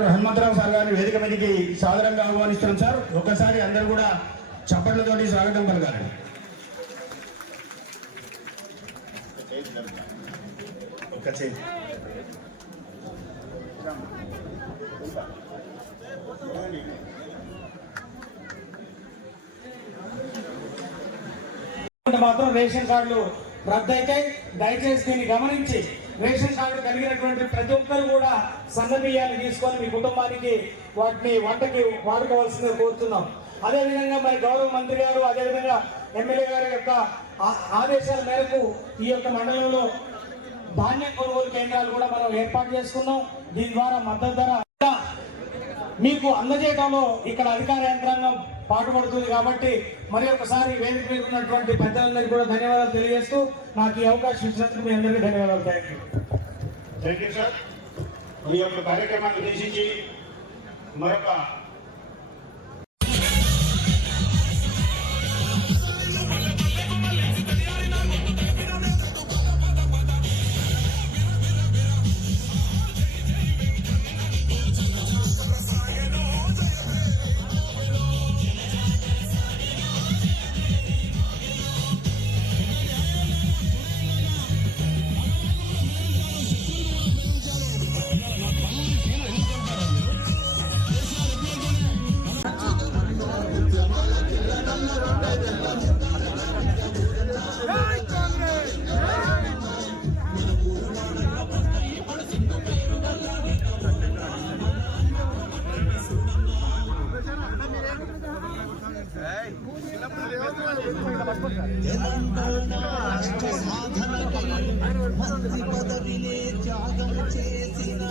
Collector Hanumantharao sir గారిని వేదిక మీదకి సాదరంగా ఆహ్వానిస్తున్నాం సార్. ఒక్కసారి అందరూ కూడా చప్పట్లతోటి స్వాగతం పలకాలి. మాత్రం రేషన్ కార్డులు రద్దయితే దయచేసి దీన్ని గమనించి రేషన్ కార్డు కలిగినటువంటి ప్రతి ఒక్కరు కూడా సన్న బియ్యాన్ని తీసుకొని మీ కుటుంబానికి వాటిని వంటకి వాడుకోవాల్సిందిగా కోరుతున్నాం. అదేవిధంగా మరి గౌరవ మంత్రి గారు అదేవిధంగా ఎమ్మెల్యే గారి యొక్క ఆదేశాల మేరకు ఈ యొక్క మండలంలో ధాన్యం కొనుగోలు కేంద్రాలు కూడా మనం ఏర్పాటు చేసుకున్నాం. దీని ద్వారా మద్దతు ధర మీకు అందజేయడంలో ఇక్కడ అధికార యంత్రాంగం పాటుపడుతుంది. కాబట్టి మరి ఒకసారి వేదిక మీద ఉన్నటువంటి పెద్దలందరికీ కూడా ధన్యవాదాలు తెలియజేస్తూ నాకు ఈ అవకాశం ఇచ్చినందుకు మీ అందరికీ ధన్యవాదాలు. Thank you sir. ఈ యొక్క కార్యక్రమాన్ని ఉద్దేశించి మరొక మంత్రి పదవినే త్యాగం చేసిన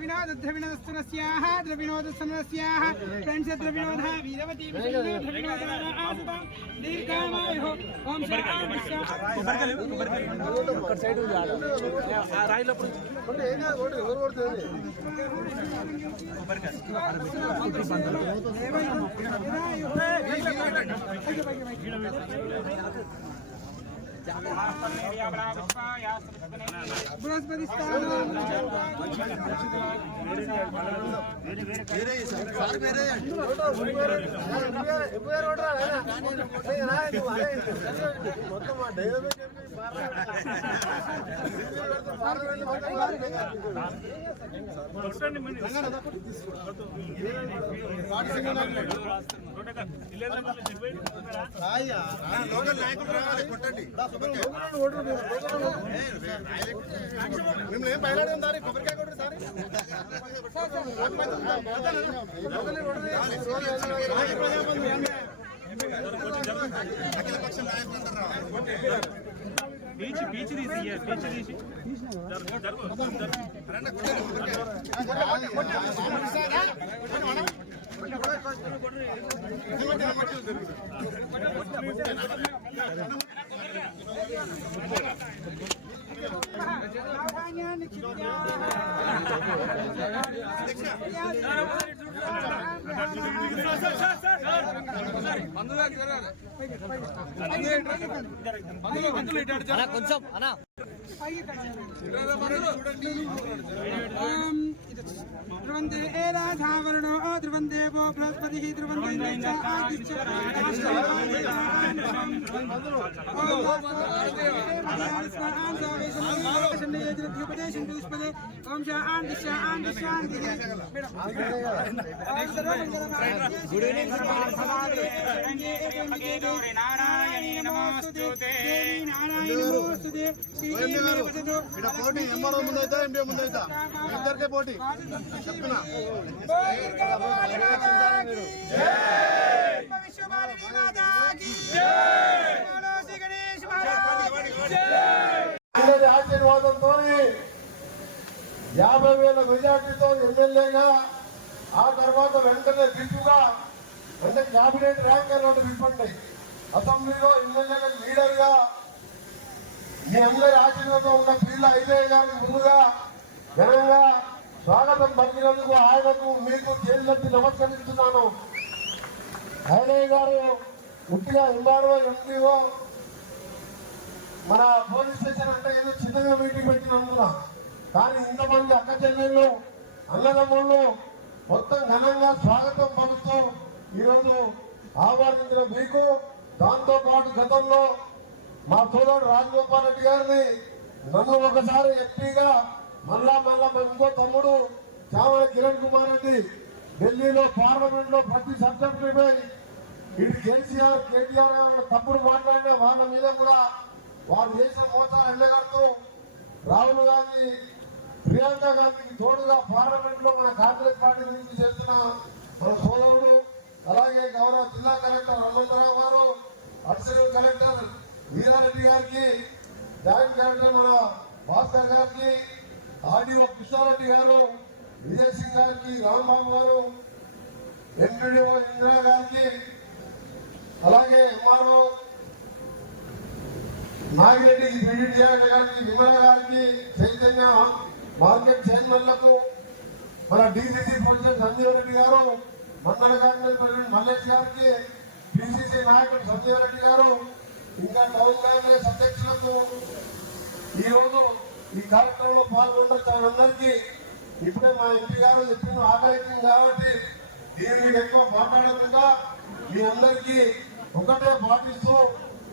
द्रविणोदस्याः द्रविणोदस्याः फ्रेंड्स द्रविणोदः वीरवती द्रविणोदाः आसुता दीर्घामायुः ओम లోకల్ నాయకులు రావాలి కొట్టండి మిమ్మల్ని ఏం బయలాడడం దారి కొబ్బరికాయ కొట్టండి అఖిల పక్ష నాయకులందరూ రావాలి బీచ్ తీసి కొంచెం అన్నా ध्रुवन्ते एराधावरणो ध्रुवन्देवो बृहस्पतिः ध्रुवन्ते పోటీ ఎంఆర్ఓ ముందైతే ఎంబీఏ ముందైతే ఇద్దరికే పోటీ చెప్తున్నా ఆశీర్వాదంతో 50,000 మెజార్టీతో ఎమ్మెల్యేగా ఆ తర్వాత వెంటనే దిక్కుగా అంటే క్యాబినెట్ ర్యాంక్ అని పిలుపండి అసెంబ్లీలో ఎమ్మెల్యేలకు లీడర్గా మీ అందరి ఆశీర్వాదం ఉన్న పిల్ల ఐదయ్య గారికి ముందుగా ఘనంగా స్వాగతం పలికినందుకు ఆయనకు మీకు చేతులెత్తి నమస్కరిస్తున్నాను. ఐదయ్య గారు ముఖ్యంగా ఎంఆర్ఓ ఎంపీఓ మన పోలీస్ స్టేషన్ అంటే ఏదో చిన్నగా మీటింగ్ పెట్టినందున కానీ ఇంతమంది అక్క చెల్లెళ్ళు అన్నదమ్ముళ్ళు మొత్తం ఘనంగా స్వాగతం పలుకుతూ ఈరోజు ఆహ్వానించిన మీకు దాంతో పాటు గతంలో మా సోదరుడు రాజగోపాల్ రెడ్డి గారిని నన్ను ఒకసారి ఎంపీగా మళ్ళా ఇంకో తమ్ముడు చామల కిరణ్ కుమార్ రెడ్డి ఢిల్లీలో పార్లమెంట్ లో ప్రతి సబ్జెక్టుపై ఇటు కేసీఆర్ కేటీఆర్ తప్పుడు మాట్లాడిన వాళ్ళ మీద కూడా వారు చేసిన మోసాలు ఎండగడుతూ రాహుల్ గాంధీ ప్రియాంక గాంధీకి తోడుగా పార్లమెంట్ లో మన కాంగ్రెస్ పార్టీ నుంచి చేస్తున్న మన సోదరుడు అలాగే గౌరవ జిల్లా కలెక్టర్ హనుమంతరావు గారు అడిషనల్ కలెక్టర్ వీరారెడ్డి గారికి జాయింట్ కలెక్టర్ మన భాస్కర్ గారికి ఆర్డీఓ కృష్ణారెడ్డి గారు విజయ్ సింగ్ గారికి రాంబాబు గారు ఎంపీడీఓ ఇందిరా గారికి అలాగే ఎంఆర్ఓ నాగిరెడ్డి పీడీడీఆర్ గారికి విమల గారికి చైతన్య మార్కెట్ చైర్మన్లకు మన డీసీసీ ప్రెసిడెంట్ సంజీవ్ రెడ్డి గారు మండల కాంగ్రెస్ ప్రెసిడెంట్ మల్లేష్ గారికి పిసిసి నాయకుడు సంజీవ్ రెడ్డి గారు ఇంకా టౌన్ కాంగ్రెస్ అధ్యక్షులకు ఈరోజు ఈ కార్యక్రమంలో పాల్గొంటున్న అందరికీ ఇప్పుడే మా ఎంపీ గారు చెప్పిన ఆకలించింది కాబట్టి దీనికి ఎక్కువ మాట్లాడకుండా మీ అందరికీ ఒకటే పాటిస్తూ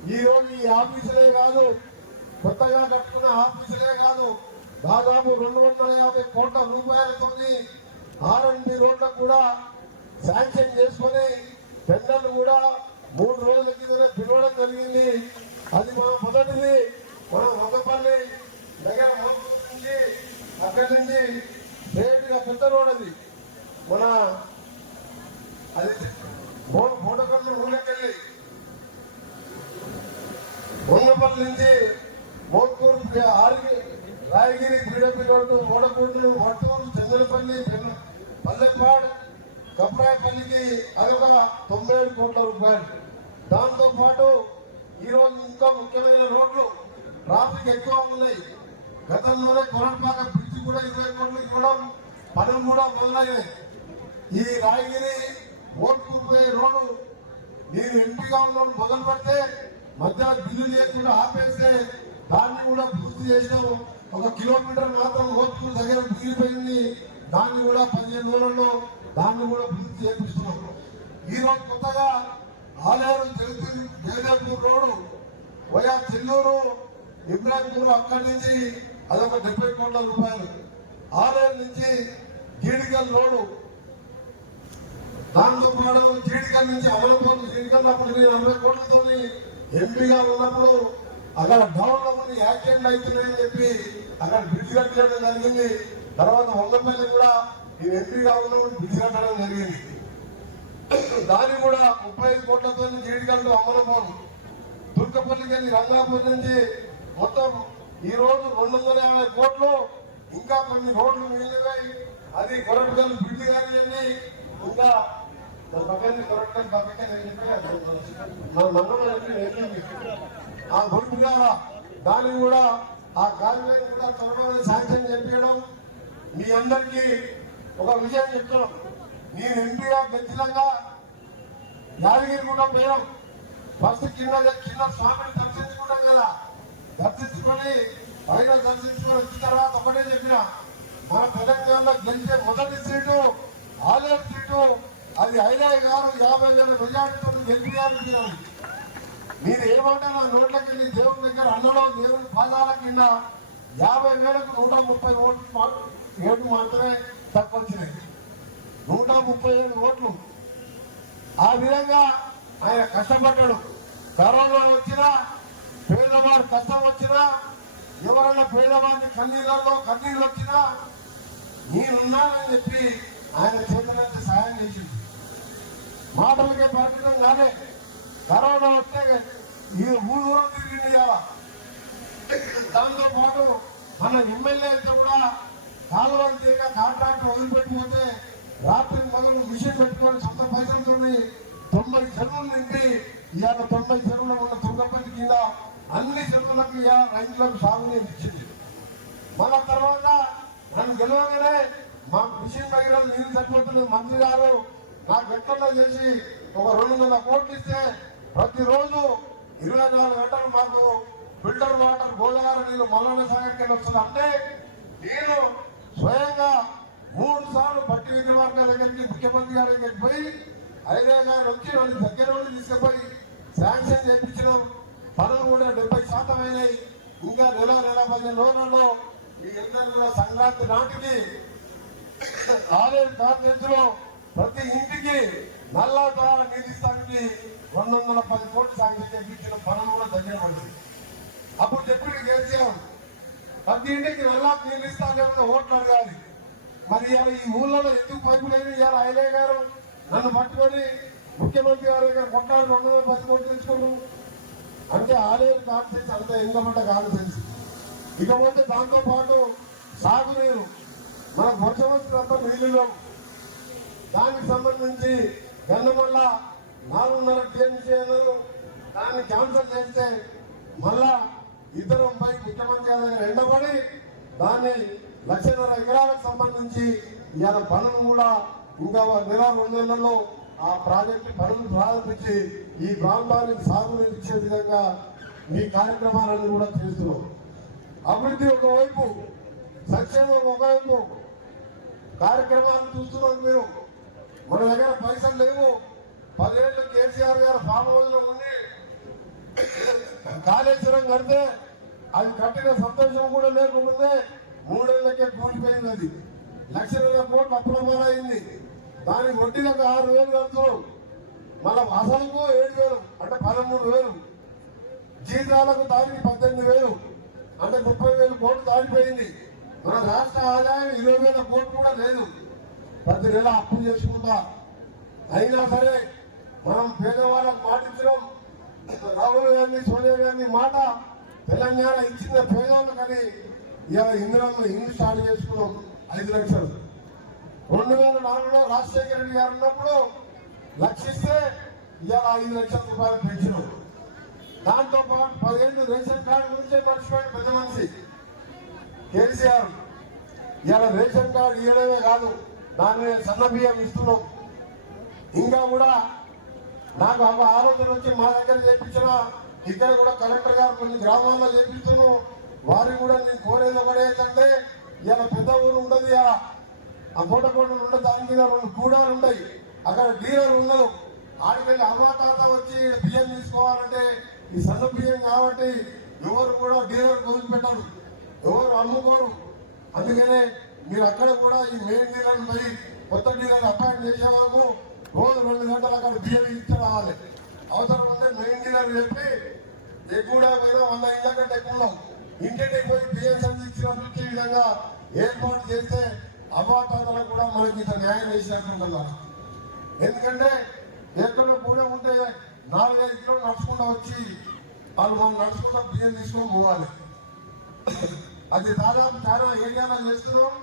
ఈ రోజు ఈ ఆఫీసులే కాదు కొత్తగా కట్టుకున్న ఆఫీసులే కాదు దాదాపు 250 కోట్ల రూపాయలతో R&D రోడ్లకు కూడా శాంక్షన్ చేసుకుని టెండర్లు కూడా 3 రోజుల కిందనే పిలవడం జరిగింది. అది మన మొదటిది మన మొగపల్లి దగ్గర నుంచి అక్కడి నుంచి స్ట్రేట్గా పెద్ద రోడ్ అది మన అది మోటకర్లు ఊళ్ళకెళ్ళి మొగపల్లి నుంచి మోత్కూరు రాయగిరి బీడపి రోడ్డు ఓడకూడలు వట్టూరు చంద్రపల్లి పల్లెపాడు కప్రాయపల్లికి అదొక 97 కోట్ల రూపాయలు. దాంతో పాటు ఈరోజు ఇంకా ముఖ్యమైన రోడ్లు ట్రాఫిక్ ఎక్కువ ఉన్నాయి. గతంలోనే కొరటపాక బ్రిడ్జి కూడా 20 కోట్లు ఇవ్వడం పనులు కూడా మొదలయ్యాయి. ఈ రాయగిరి ఓటుకుపోయే రోడ్డు నేను ఎంపీగా ఉన్న మొదలు పెడితే మధ్యలో బిల్లు లేకుండా ఆపేస్తే దాన్ని కూడా పూర్తి చేసినాం. 1 కిలోమీటర్ మాత్రం ఓటుకు దగ్గర మిగిలిపోయింది. దాన్ని కూడా 15 రోజుల్లో దాన్ని కూడా పూర్తి చేపిస్తున్నాం. ఈరోజు కొత్తగా ఆలేరు జగదేపూర్ రోడ్డు పోయా చెల్లూరు ఇబ్రాహింపూర్ అక్కడి నుంచి అదొక 70 కోట్ల రూపాయలు. ఆలేరు నుంచి జీడికల్ రోడ్డు దాంతో పాటు జీడికల్ నుంచి అమలపోతు జీడికల్ అప్పుడు నేను 40 కోట్లతో ఎంపీగా ఉన్నప్పుడు అక్కడ డౌన్లో యాక్సిడెంట్ అవుతున్నాయని చెప్పి అక్కడ బ్రిడ్జ్ కట్టడం జరిగింది. తర్వాత వంగపల్లి కూడా నేను ఎంపీగా ఉన్నప్పుడు బ్రిడ్జ్ కట్టడం జరిగింది. దాన్ని కూడా 35 కోట్లతో జీడికల్ అమలపోను దుర్గపల్లికి వెళ్ళి రంగాపూర్ నుంచి మొత్తం ఈ రోజు 250 కోట్లు. ఇంకా కొన్ని రోడ్లు మిగిలినాయి. అది కొరటగల్ బ్రిడ్జ్ కానివ్వండి, ఇంకా ఆ గొడుపు ద్వారా దాన్ని కూడా ఆ కార్యాలయం కూడా త్వరలో శాంక్షన్ చెప్పడం. మీ అందరికీ ఒక విషయం చెప్తున్నాం. నేను ఎంపీగా గెలిచినాక యాదగిరి కూడా పోయాం. ఫస్ట్ కింద స్వామిని దర్శించుకుంటాం కదా, దర్శించుకొని పైన దర్శించుకొని వచ్చిన తర్వాత ఒకటే చెప్పిన, మన తెలంగాణలో గెలిచే మొదటి సీటు ఆలేరు సీటు అది ఐలయ్య గారు 50,000 మెజార్టీతో గెలిపియాలని. మీరు ఏమంటే నా నోట్లకి నీ దేవుని దగ్గర అన్నలో దేవుని పాదాల కింద 50,000కు 137 మాత్రమే తక్కువ వచ్చినాయి. 137 ఓట్లు. ఆ విధంగా ఆయన కష్టపడ్డాడు. కరోనా వచ్చినా, పేదవాడు కష్టం వచ్చినా, ఎవరైనా పేదవాడిని కన్నీళ్ళు వచ్చినా నేనున్నానని చెప్పి ఆయన చేతులైతే సాయం చేసింది. మాటలకే పరిమితం కాదే. కరోనా వస్తే ఈ ఊరూరం తిరిగింది కదా. దాంతో పాటు మన ఎమ్మెల్యే అయితే కూడా కాలువలు తీయక కాంట్రాక్టర్ వదిలిపెట్టిపోతే రాత్రి మొదలు మిషన్ పెట్టుకొని సొంత పైసలతో 90 చెరువులు నింపి ఇవాళ 90 చెరువులు ఉన్న తుంగపల్లి కింద అన్ని చెరువులకు రైతులకు సాగునీరు ఇచ్చింది. మన తర్వాత నన్ను గెలవగానే మా మిషన్ దగ్గర నీళ్ళు సరిపోతున్న మంత్రి గారు నాకు ఎక్కడ చేసి ఒక 200 కోట్లు ఇస్తే ప్రతిరోజు 24 గంటలు మాకు ఫిల్టర్ వాటర్ గోదావరి నీళ్ళు మల్లన్న సాగర్కి వస్తుంది. అంటే నేను స్వయంగా 3 సార్లు బట్టి విక్రమార్క దగ్గరికి ముఖ్యమంత్రి గారి దగ్గరికి పోయి ఐలయ్య గారు వచ్చి వాళ్ళకి దగ్గర నుండి తీసుకుపోయి శాంక్షన్ చేయించడం. పనులు కూడా 70% అయినాయి. ఇంకా నెల 15 రోజులలో మీ అందరూ కూడా సంక్రాంతి నాటికి ఆలేరు కాన్ఫరెన్స్ లో ప్రతి ఇంటికి నల్లా ద్వారా నిధిస్తానికి 210 కోట్లు శాంక్షన్ చేయించిన పనులు కూడా దగ్గర పడింది. అప్పుడు చెప్పి కేసీఆర్ ప్రతి ఇంటికి నల్లా నిధిస్తాను ఓట్లు అడగాలి. మరి ఇవాళ ఈ ఊళ్ళో ఎందుకు పైపు లేదు? ఇవాళ ఐలయ్య గారు నన్ను పట్టుకొని ముఖ్యమంత్రి గారి దగ్గర కొట్టాలి 210 కోట్లు తెచ్చుకోను అంటే ఆలేరు కాన్ఫరెన్స్ అంత ఎంగమంట కాన్ఫరెన్స్. ఇకపోతే దాంతో పాటు సాగునీరు మన వర్షం వచ్చినంత నీళ్ళు దానికి సంబంధించి గన్నమల్ల 4.5 టీఎంసీ దాన్ని క్యాన్సల్ చేస్తే మళ్ళా ఇద్దరు ముఖ్యమంత్రి గారి దగ్గర ఎండబడి దాన్ని 1,00,000 ఎకరాలకు సంబంధించి ఇవాళ పనులు కూడా ఇంకా నెల 2 నెలల్లో ఆ ప్రాజెక్టు పనులు ప్రారంభించి ఈ ప్రాంతానికి సాగునీరు ఇచ్చే విధంగా మీ కార్యక్రమాలను కూడా చేస్తున్నాం. అభివృద్ధి ఒకవైపు, సంక్షేమం ఒకవైపు కార్యక్రమాలు చూస్తున్నాం. మీరు మన దగ్గర పైసలు లేవు. 10 ఏళ్ళు కేసీఆర్ గారు ఫామ్ హౌస్ లో ఉండి కాళేశ్వరం కడితే అది కట్టిన సంతోషం కూడా లేకపోతే 3 ఏళ్ళకే కూలిపోయింది. అది 1,00,000 కోట్లు అప్రూవల్ అయింది. దానికి వడ్డీలకు 6,000 కడుతున్నాం. మళ్ళా అసలుకు 7,000 అంటే 13,000. జీతాలకు దానికి 18,000 అంటే 30,000 కోట్లు దాటిపోయింది. మన రాష్ట్ర ఆదాయం 20,000 కోట్లు కూడా లేదు. ప్రతి నెల అప్పు చేసుకుంటా. అయినా సరే మనం పేదవాళ్ళకు మాటించడం, రాహుల్ గాంధీ సోనియా గాంధీ మాట తెలంగాణ ఇచ్చిన పేదవాళ్ళు కానీ ఇవాళ ఇందిరమ్మ ఇల్లు స్టార్ట్ చేసుకున్నాం 5 లక్షలు. 2004లో రాజశేఖర రెడ్డి గారు ఉన్నప్పుడు లక్షిస్తే ఇవాళ 5 లక్షల రూపాయలు పెంచినాం. దాంతో పాటు 10 ఏళ్ళు రేషన్ కార్డు గురించే మర్చిపోయిన పెద్ద మనిషి కేసీఆర్. ఇవాళ రేషన్ కార్డు ఇవ్వడమే కాదు, దాని మీద సన్న బియ్యం ఇస్తున్నాం. ఇంకా కూడా నాకు ఆలోచన వచ్చి మా దగ్గర చేయించిన, ఇక్కడ కూడా కలెక్టర్ గారు కొన్ని గ్రామాల్లో చేపిస్తున్నాం. వారికి కూడా నేను కోరేది ఒకటే ఏంటంటే, ఇలా పెద్ద ఊరు ఉండదు, ఇలా ఆ కోటకోటలు ఉండదు, దాని మీద 2 కూడాలు ఉంటాయి. అక్కడ డీలర్ ఉండదు. ఆడికెళ్ళి అమ్మాతాత వచ్చి బియ్యం తీసుకోవాలంటే ఈ సన్న బియ్యం కాబట్టి ఎవరు కూడా డీలర్ వదిలిపెట్టారు, ఎవరు అమ్ముకోరు. అందుకనే మీరు అక్కడ కూడా ఈ మెయిన్ డీలర్ పోయి కొత్త డీలర్ అపాయింట్ చేసే వరకు రోజు 2 గంటలు అక్కడ బియ్యం ఇచ్చి రావాలి. అవసరం ఉంటే మెయిన్ డీలర్ చెప్పి ఎక్కువ పోయినా 100 ఇళ్ళ కంటే ఎక్కువ ఇంటికి పోయి బియ్యం సంధించినట్టు విధంగా ఏర్పాటు చేస్తే అవాతాతలకు కూడా మనకి ఇంత న్యాయం చేసినట్టుంటున్నారు. ఎందుకంటే ఎక్కడో కూడా ఉంటే 4-5 కిలోలు నడుచుకుంటూ వచ్చి వాళ్ళు మనం నడుచుకుంటా బియ్యం తీసుకొని పోవాలి. అది దాదాపు చాలా ఏరియాలో చేస్తున్నాం.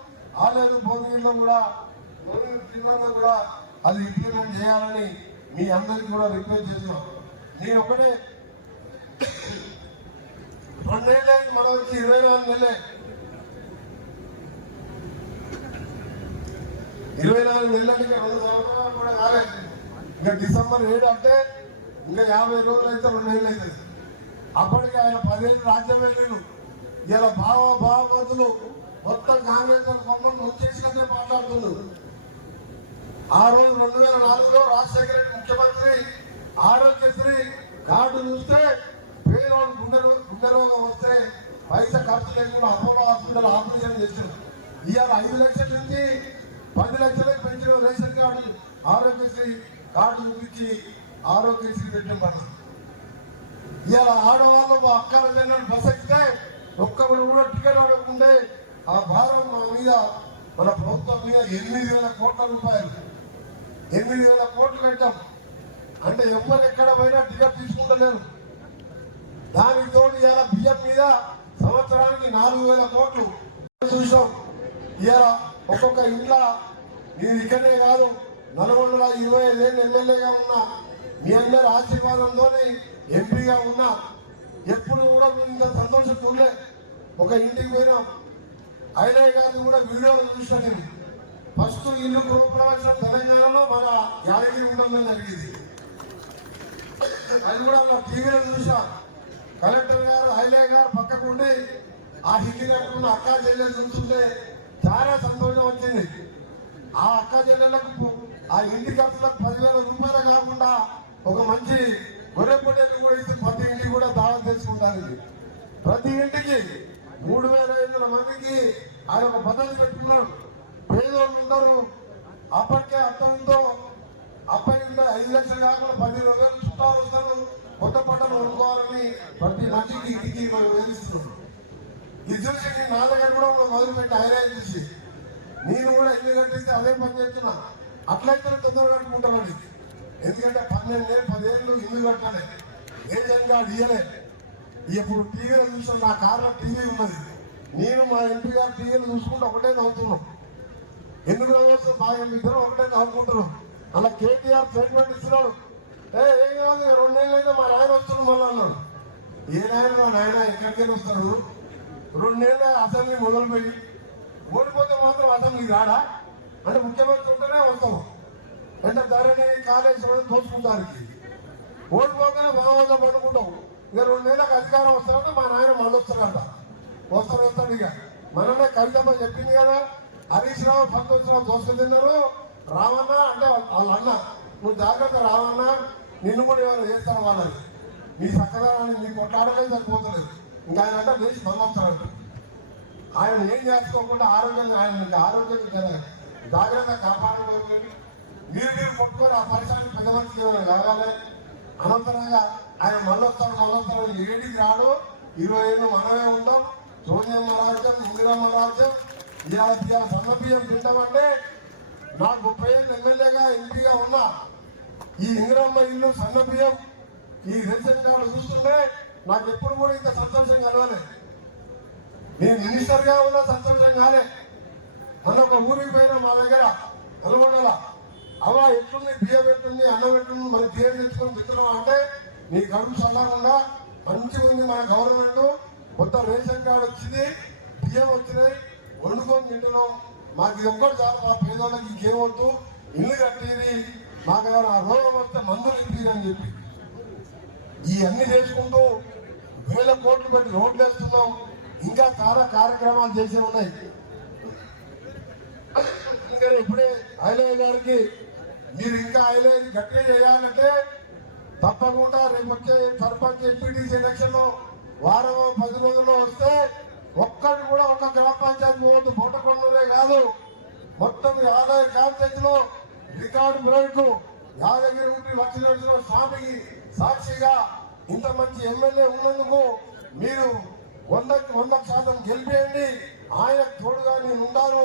ఆలేరు భోగిలో కూడా జిల్లాలో కూడా అది ఇంప్లిమెంట్ చేయాలని మీ అందరికీ కూడా రిక్వెస్ట్ చేస్తున్నాం. నేను ఒకటే 2 నెలలే మనం వచ్చి 24 నెలలే 24 నెలలకి 2 సంవత్సరాలు కూడా కాలేదు. ఇంకా డిసెంబర్ 7 అంటే ఇంకా 50 రోజులు అయితే 2 నెలలు అవుతుంది. అప్పటికి ఆయన 10 ఏళ్ళు రాజ్యం వెళ్ళిండు. ఇలా భావమతులు మొత్తం కాంగ్రెస్ మమ్మల్ని వచ్చేసినట్టే మాట్లాడుతున్నారు. ఆ రోజు 2004లో రాజశేఖర రెడ్డి ముఖ్యమంత్రి ఆరోగ్యశ్రీ కార్డు చూస్తే పేదవాడు గుండె రోగం వస్తే పైసా ఖర్చు లేకుండా అపోలో హాస్పిటల్ ఆపరేషన్ చేశారు. ఇవాళ 5 లక్షల నుంచి 10 లక్షలకు పెంచిన రేషన్ కార్డు ఆరోగ్యశ్రీ కార్డు చూపించి ఆరోగ్యశ్రీ పెట్టిన. ఇవాళ ఆడవాళ్ళు మా అక్కల జనాలు బస్ ఎక్కితే ఒక్కడు కూడా టికెట్ అడగకుంటే ఆ భారం మా మీద, మన ప్రభుత్వం మీద 8,000 కోట్ల రూపాయలు 8,000 కోట్లు పెట్టాం. అంటే ఎవరు ఎక్కడ పోయినా టికెట్ తీసుకుంటలేరు. దానికి తోడు ఇవాళ బియ్యం మీద సంవత్సరానికి 4,000 కోట్లు చూసాం. ఇవాళ ఒక్కొక్క ఇంట్లో నేను ఇక్కడే కాదు, 425 ఏళ్ళు ఎమ్మెల్యేగా ఉన్నా, మీ అందరి ఆశీర్వాదంతోనే ఎంపీగా ఉన్నా, ఎప్పుడు కూడా మీరు ఇంత సంతోషం చూడలే. ఒక ఇంటికి పోయినాం, ఐలయ్య గారిని కూడా వీడియోలో చూసిన నేను. ఫస్ట్ ఇల్లు గృహప్రవేశం తెలంగాణలో మన యాదగిరి ఉండడం జరిగింది. అది కూడా నా టీవీలో చూసా. కలెక్టర్ గారు ఐలయ్య గారు పక్కకు ఉండి ఆ హిందీ కట్టుకున్న అక్కా చెల్లెలు చూస్తుంటే చాలా సంతోషం వచ్చింది. ఆ అక్కా చెల్లెలకు ఆ ఇంటి ఖర్చులకు 10,000 రూపాయలు కాకుండా ఒక మంచి గొర్రె పొట్టేలు కూడా ఇస్తే ప్రతి ఇంటికి కూడా దావత్ చేసుకుంటారు. ప్రతి ఇంటికి 3,500 మందికి ఆయన ఒక పద్ధతి పెట్టుకున్నాడు. పేదోళ్ళు ఉంటారు, అప్పటికే అర్థంతో అబ్బాయి 5 లక్షలు కాకుండా 10,000 చుట్టాలు వస్తారు, కొత్త బట్టలు కొనుక్కోవాలని ప్రతి మనిషికి ఇంటికి వేధిస్తున్నారు. ఇది చూసి నా దగ్గర కూడా మొదలుపెట్టి ఆయన చూసి నేను కూడా ఇల్లు కట్టిస్తే అదే పని చేస్తున్నా. అట్లయితే తొందరగా కట్టుకుంటానండి. ఎందుకంటే 12 ఏళ్ళు 10 ఏళ్ళు ఇల్లు కట్టాలి, ఏజెంట్గా ఇయ్యలే. ఇప్పుడు టీవీలో చూసిన నా కార్లో టీవీ ఉన్నది, నేను మా ఎంపీ గారు టీవీలో చూసుకుంటూ ఒకటే నవ్వుతున్నాం. ఎందుకు నవ్వచ్చు, మా ఇద్దరం ఒకటే నవ్వుకుంటున్నాం. అలా కేటీఆర్ స్టేట్మెంట్ ఇస్తున్నాడు, ఏం కాదు 2 నెలలు అయితే మా నాయన వస్తున్నాడు మళ్ళీ అన్నాడు. ఏ నాయన మా నాయన ఎక్కడికైనా వస్తాడు, 2 నెలలు అసెంబ్లీ మొదలుపోయి ఓడిపోతే మాత్రం అసెంబ్లీకి రాడా అంటే ముఖ్యమంత్రి ఉంటేనే వస్తాం అంటే ధరని కాళేశ్వరం దోచుకుంటానికి. ఓడిపోగానే మా వల్ల పడుకుంటాం. ఇక 2 నెలలకు అధికారం వస్తారంటే మా నాయన మళ్ళీ వస్తారంట. వస్తాడు ఇక మనమే కవితమ్మ చెప్పింది కదా, హరీష్ రావు సంతోష్ రావు దోశలు తిన్నారు. రావన్నా అంటే వాళ్ళ అన్న, నువ్వు జాగ్రత్త రావన్నా, నిన్ను కూడా ఎవరు చేస్తారు వాళ్ళని, మీ చక్కదనాన్ని మీకు కొట్లాడలేదు సరిపోతలేదు. ఇంకా ఆయన అంటే దేశ బంధొస్తారంట. ఆయన ఏం చేసుకోకుండా ఆరోగ్యంగా ఆరోగ్యంగా జాగ్రత్త కాపాడుకోవాలి. మీరు కొట్టుకొని ఆ పరిసరాన్ని పెద్ద మనిషికి ఏమైనా కావాలి. అనంతరంగా ఆయన మళ్ళొస్తాడు 7కి రాడు. 20 ఏళ్ళు మనమే ఉంటాం. సోనియమ్మ రాజ్యం, ఇందిరమ్మ రాజ్యం. ఇవాళ సన్న బియ్యం తింటామంటే నాకు 30 ఏళ్ళు ఎమ్మెల్యేగా ఎంపీగా ఉన్నా ఈ ఇందిరమ్మ ఇల్లు సన్న బియ్యం ఈ రేషన్ కార్డు చూస్తుంటే నాకు ఎప్పుడు కూడా ఇంత సంతోషం కలవలేదు. నేను మినిస్టర్గా ఉన్న సంతోషం కాలే. మన ఒక ఊరికి పోయినా మా దగ్గర నల్గొండల అవ ఎట్లుంది, బియ్యం ఎట్లుంది, అన్నం ఎట్లుంది, మన బియ్యం తెచ్చుకొని తింటున్నాం అంటే నీ కడుపు చల్లకుండా మంచిగా ఉంది. మన గవర్నమెంట్ కొత్త రేషన్ కార్డు వచ్చింది, బియ్యం వచ్చినాయి, వండుకొని తింటున్నాం. మాకు ఇది ఒక్కటి చాలు, మా పేదోళ్ళకి ఇంకేమొద్దు, ఇల్లు కట్టేది, మాకు ఏమైనా రోగం వస్తే మందులు ఇప్పి అని చెప్పి ఇవన్నీ చేసుకుంటూ వేల కోట్లు పెట్టి రోడ్లు వేస్తున్నాం. ఇంకా చాలా కార్యక్రమాలు చేసే ఉన్నాయి. ఇంకా ఇప్పుడే ఐలయ్య గారికి మీరు ఇంకా ఐలయ్య గట్టిగా చేయాలంటే తప్పకుండా రేపు వచ్చే సర్పంచ్ ఎంపీటీసీ ఎలక్షన్ లో వారం 10 రోజుల్లో వస్తే ఒక్కటి కూడా ఒక గ్రామ పంచాయతీ ఓటు బోటకొండలే కాదు, మొత్తం యాదగిరి కాన్స్టిట్యూన్సీలో రికార్డు బ్రేక్ యాదగిరి ఉండి వచ్చిన స్వామికి సాక్షిగా ఇంత మంచి ఎమ్మెల్యే ఉన్నందుకు మీరు 100% గెలిపేయండి. ఆయన తోడుగా నేను ఉన్నాను.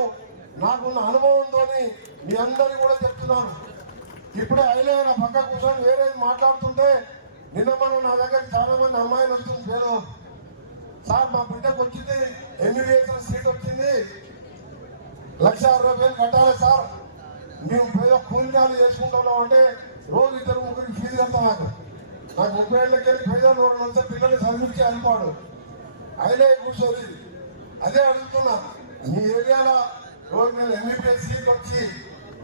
నాకున్న అనుభవంతో మీ అందరికీ కూడా చెప్తున్నాను. ఇప్పుడే ఐలయ్య నా పక్క కూర్చొని వేరేది మాట్లాడుతుంటే నిన్న మనం నా దగ్గర చాలా మంది అమ్మాయిలు వస్తుంది పేరు, సార్ మా బిడ్డకు వచ్చింది MBBS సీట్ వచ్చింది, 1,60,000 కట్టాలి సార్, మేము పేద కూలినాలు చేసుకుంటున్నాం అంటే రోజు 2-3 ఫీజు కడతాం. నాకు 30 ఏళ్ళకి వెళ్ళి పేదలు వస్తే పిల్లల్ని చదివించి అనుకోడు. ఐలయ్య కూర్చొని అదే అడుగుతున్నా, మీ ఏరియాలో రోజు నేను MBBS సీట్ వచ్చి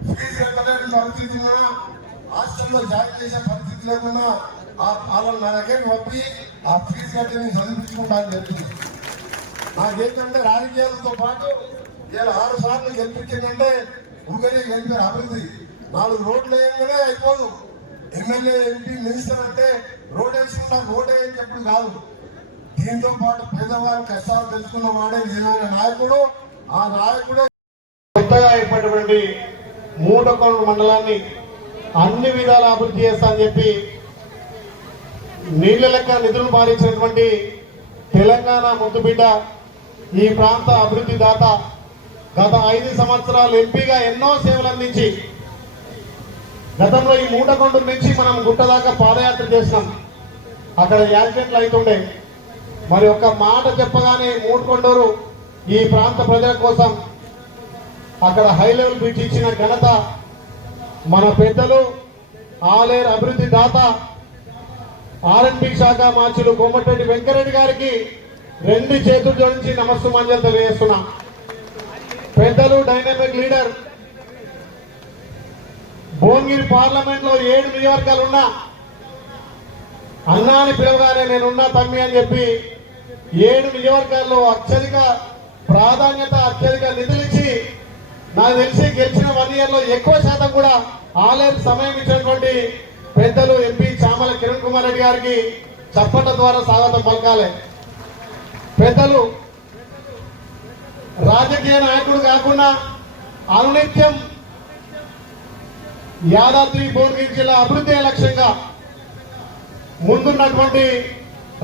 ఫీజు కట్టలేని పరిస్థితి ఉన్నా, హాస్టల్లో జాయిన్ చేసే పరిస్థితి లేకున్నా వాళ్ళని నా దగ్గరికి పంపి ఆ ఫీజు కట్టి నేను చదివించుకుంటా అని చెప్పింది. నాకేంటంటే రాజకీయాలతో పాటు ఇలా 6 సార్లు గెలిపించిందంటే ఊరికే గెలిపారు. అభివృద్ధి 4 రోడ్లు వేయగానే అయిపోదు. ఎమ్మెల్యే, ఎంపీ, మినిస్టర్ అంటే రోడ్ వేసుకుంటా రోడ్ వేయని చెప్పడం కాదు. దీంతో పాటు పేదవారి కష్టాలు తెలుసుకున్న వాడే నిజమైన నాయకుడు. ఆ నాయకుడే కొత్తగా ఏర్పడినటువంటి మూటకొండ మండలాన్ని అన్ని విధాల అభివృద్ధి చేస్తా అని చెప్పి నీళ్ల లెక్క నిధులు మారించినటువంటి తెలంగాణ ముద్దుబిడ్డ, ఈ ప్రాంత అభివృద్ధి దాత, గత 5 సంవత్సరాలు ఎంపీగా ఎన్నో సేవలు అందించి గతంలో ఈ మూటకొండ నుంచి మనం గుట్ట దాకా పాదయాత్ర చేసినాం. అక్కడ యాక్సిడెంట్లు అవుతుండే. మరి ఒక్క మాట చెప్పగానే మూటకొండూరు ఈ ప్రాంత ప్రజల కోసం అక్కడ హై లెవెల్ బ్రిడ్జ్ ఇచ్చిన ఘనత మన పెద్దలు ఆలేరు అభివృద్ధి దాత R&B శాఖ మార్చులు కోమటిరెడ్డి వెంకరెడ్డి గారికి 2 చేతులు జోడించి నమస్సుమాంజలు తెలియజేస్తున్నా. పెద్దలు డైనమిక్ లీడర్, భువనగిరి పార్లమెంట్ లో 7 నియోజకవర్గాలున్నా అన్నాని పిలవగానే నేనున్నా తమ్మి అని చెప్పి 7 నియోజకవర్గాల్లో అత్యధిక ప్రాధాన్యత, అత్యధిక నిధులిచ్చి నాకు తెలిసి గెలిచిన 1 ఇయర్ లో ఎక్కువ శాతం కూడా ఆలేరు సమయం ఇచ్చినటువంటి పెద్దలు ఎంపీ చామల కిరణ్ కుమార్ రెడ్డి గారికి చప్పట్ల ద్వారా స్వాగతం పలకాలి. పెద్దలు రాజకీయ నాయకుడు కాకుండా అనునిత్యం యాదాద్రి భువనగిరి జిల్లా అభివృద్ధి లక్ష్యంగా ముందున్నటువంటి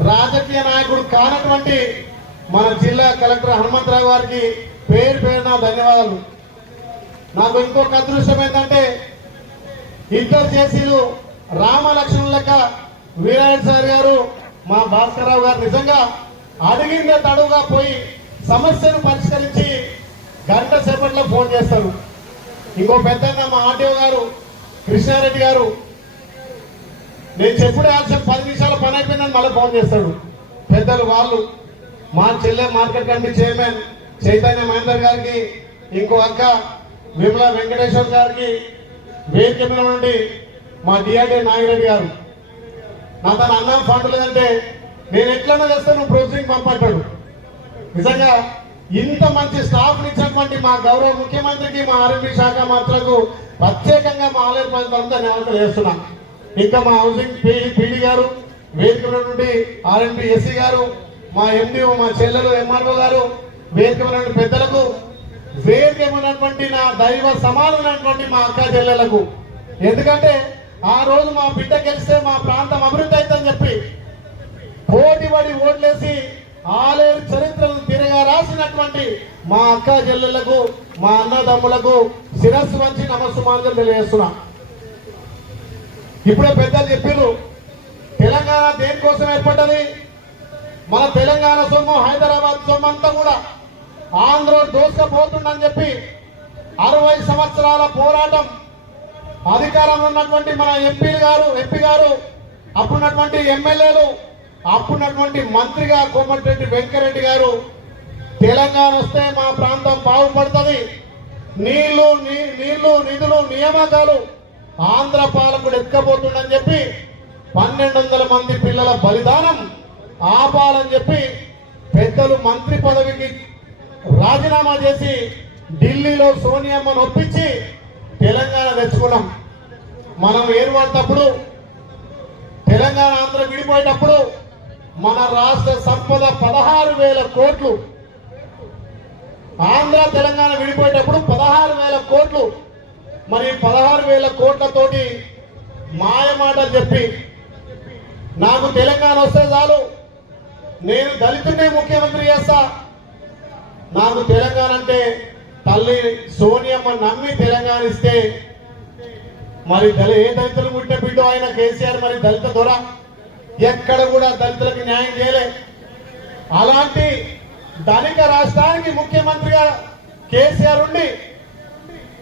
రాజకీయ నాయకుడు కానటువంటి మన జిల్లా కలెక్టర్ హనుమంతరావు గారికి పేరు పేరున ధన్యవాదాలు. నాకు ఇంకొక అదృష్టం ఏంటంటే 2 జేసీలు రామలక్ష్మణ్ లెక్క వీరారెడ్డి సార్ గారు, మా భాస్కరరావు గారు నిజంగా అడిగిందే తడువుగా పోయి సమస్యను పరిష్కరించి గంట సేపట్లో ఫోన్ చేస్తారు. ఇంకో పెద్దన్న మా ఆర్టీఓ గారు కృష్ణారెడ్డి గారు, నేను చెప్పుడే ఆలస్యం 10 నిమిషాల పని అయిపోయిందని మళ్ళీ ఫోన్ చేస్తాడు. పెద్దలు వాళ్ళు, మా చెల్లె market committee chairman Chaitanya Mahender గారికి, ఇంకో అక్క విమలా వెంకటేశ్వర్ గారికి, వేదిక మీద నుండి మా డిఆర్డీ నాగిరెడ్డి గారు, నా తన అన్నం ఫండ్ లేదంటే నేను ఎట్లన్నా చేస్తే నువ్వు ప్రొసీడింగ్ పంపంటాడు. నిజంగా ఇంత మంచి స్టాఫ్ ఇచ్చినటువంటి మా గౌరవ ముఖ్యమంత్రికి, మా R&B శాఖ మంత్రులకు ప్రత్యేకంగా మా ఆలయ ప్రజలంతా ధన్యవాదాలు చేస్తున్నాం. ఇంకా మా హౌసింగ్ పీడీ గారు, వేదిక నుండి R&B ఎస్సీ గారు, మా ఎండిఓ, మా చెల్లెలు MRO గారు, వేదిక నుండి పెద్దలకు, వేదిక ఉన్నటువంటి నా దైవ సమానమైనటువంటి మా అక్క చెల్లెలకు, ఎందుకంటే ఆ రోజు మా బిడ్డ గెలిస్తే మా ప్రాంతం అభివృద్ధి అవుతుందని చెప్పి పోటీపడి ఓట్లేసి ఆలేరు చరిత్రను తిరగా రాసినటువంటి మా అక్క చెల్లెళ్లకు, మా అన్నదమ్ములకు శిరస్సు వంచి నమస్సుమాంజలు తెలియజేస్తున్నా. ఇప్పుడే పెద్దలు చెప్పారు, తెలంగాణ దేనికోసం ఏర్పడ్డది, మన తెలంగాణ సొమ్ము హైదరాబాద్ సొమ్ము అంతా కూడా ఆంధ్ర దోసుకపోతుందని చెప్పి 60 సంవత్సరాల పోరాటం అధికారంలో ఉన్నటువంటి మన ఎంపీ గారు అప్పుడున్నటువంటి ఎమ్మెల్యేలు అప్పుడున్నటువంటి మంత్రిగా కోమటిరెడ్డి వెంకరెడ్డి గారు తెలంగాణ వస్తే మా ప్రాంతం బాగుపడుతుంది, నీళ్లు నిధులు నియామకాలు ఆంధ్ర పాలకుడు ఎక్కబోతుండని చెప్పి 1200 మంది పిల్లల బలిదానం ఆపాలని చెప్పి పెద్దలు మంత్రి పదవికి రాజీనామా చేసి ఢిల్లీలో సోనియమ్మను ఒప్పించి తెలంగాణ తెచ్చుకున్నాం. మనం ఏర్పడినప్పుడు తెలంగాణ ఆంధ్ర విడిపోయేటప్పుడు మన రాష్ట్ర సంపద 16,000 కోట్లు, ఆంధ్ర తెలంగాణ విడిపోయేటప్పుడు 16,000 కోట్లు. మరి 16,000 కోట్లతోటి మాయమాటలు చెప్పి నాకు తెలంగాణ వస్తే చాలు, నేను దళితుడిని ముఖ్యమంత్రి చేస్తా, నాకు తెలంగాణ అంటే తల్లి సోనియమ్మ నమ్మి తెలంగాణ ఇస్తే మరి ఏ దళితులు పుట్టిన బిడ్డ ఆయన కేసీఆర్ మరి దళిత దొర ఎక్కడ కూడా దళితులకు న్యాయం చేయలే. అలాంటి ధనిక రాష్ట్రానికి ముఖ్యమంత్రిగా కేసీఆర్ ఉండి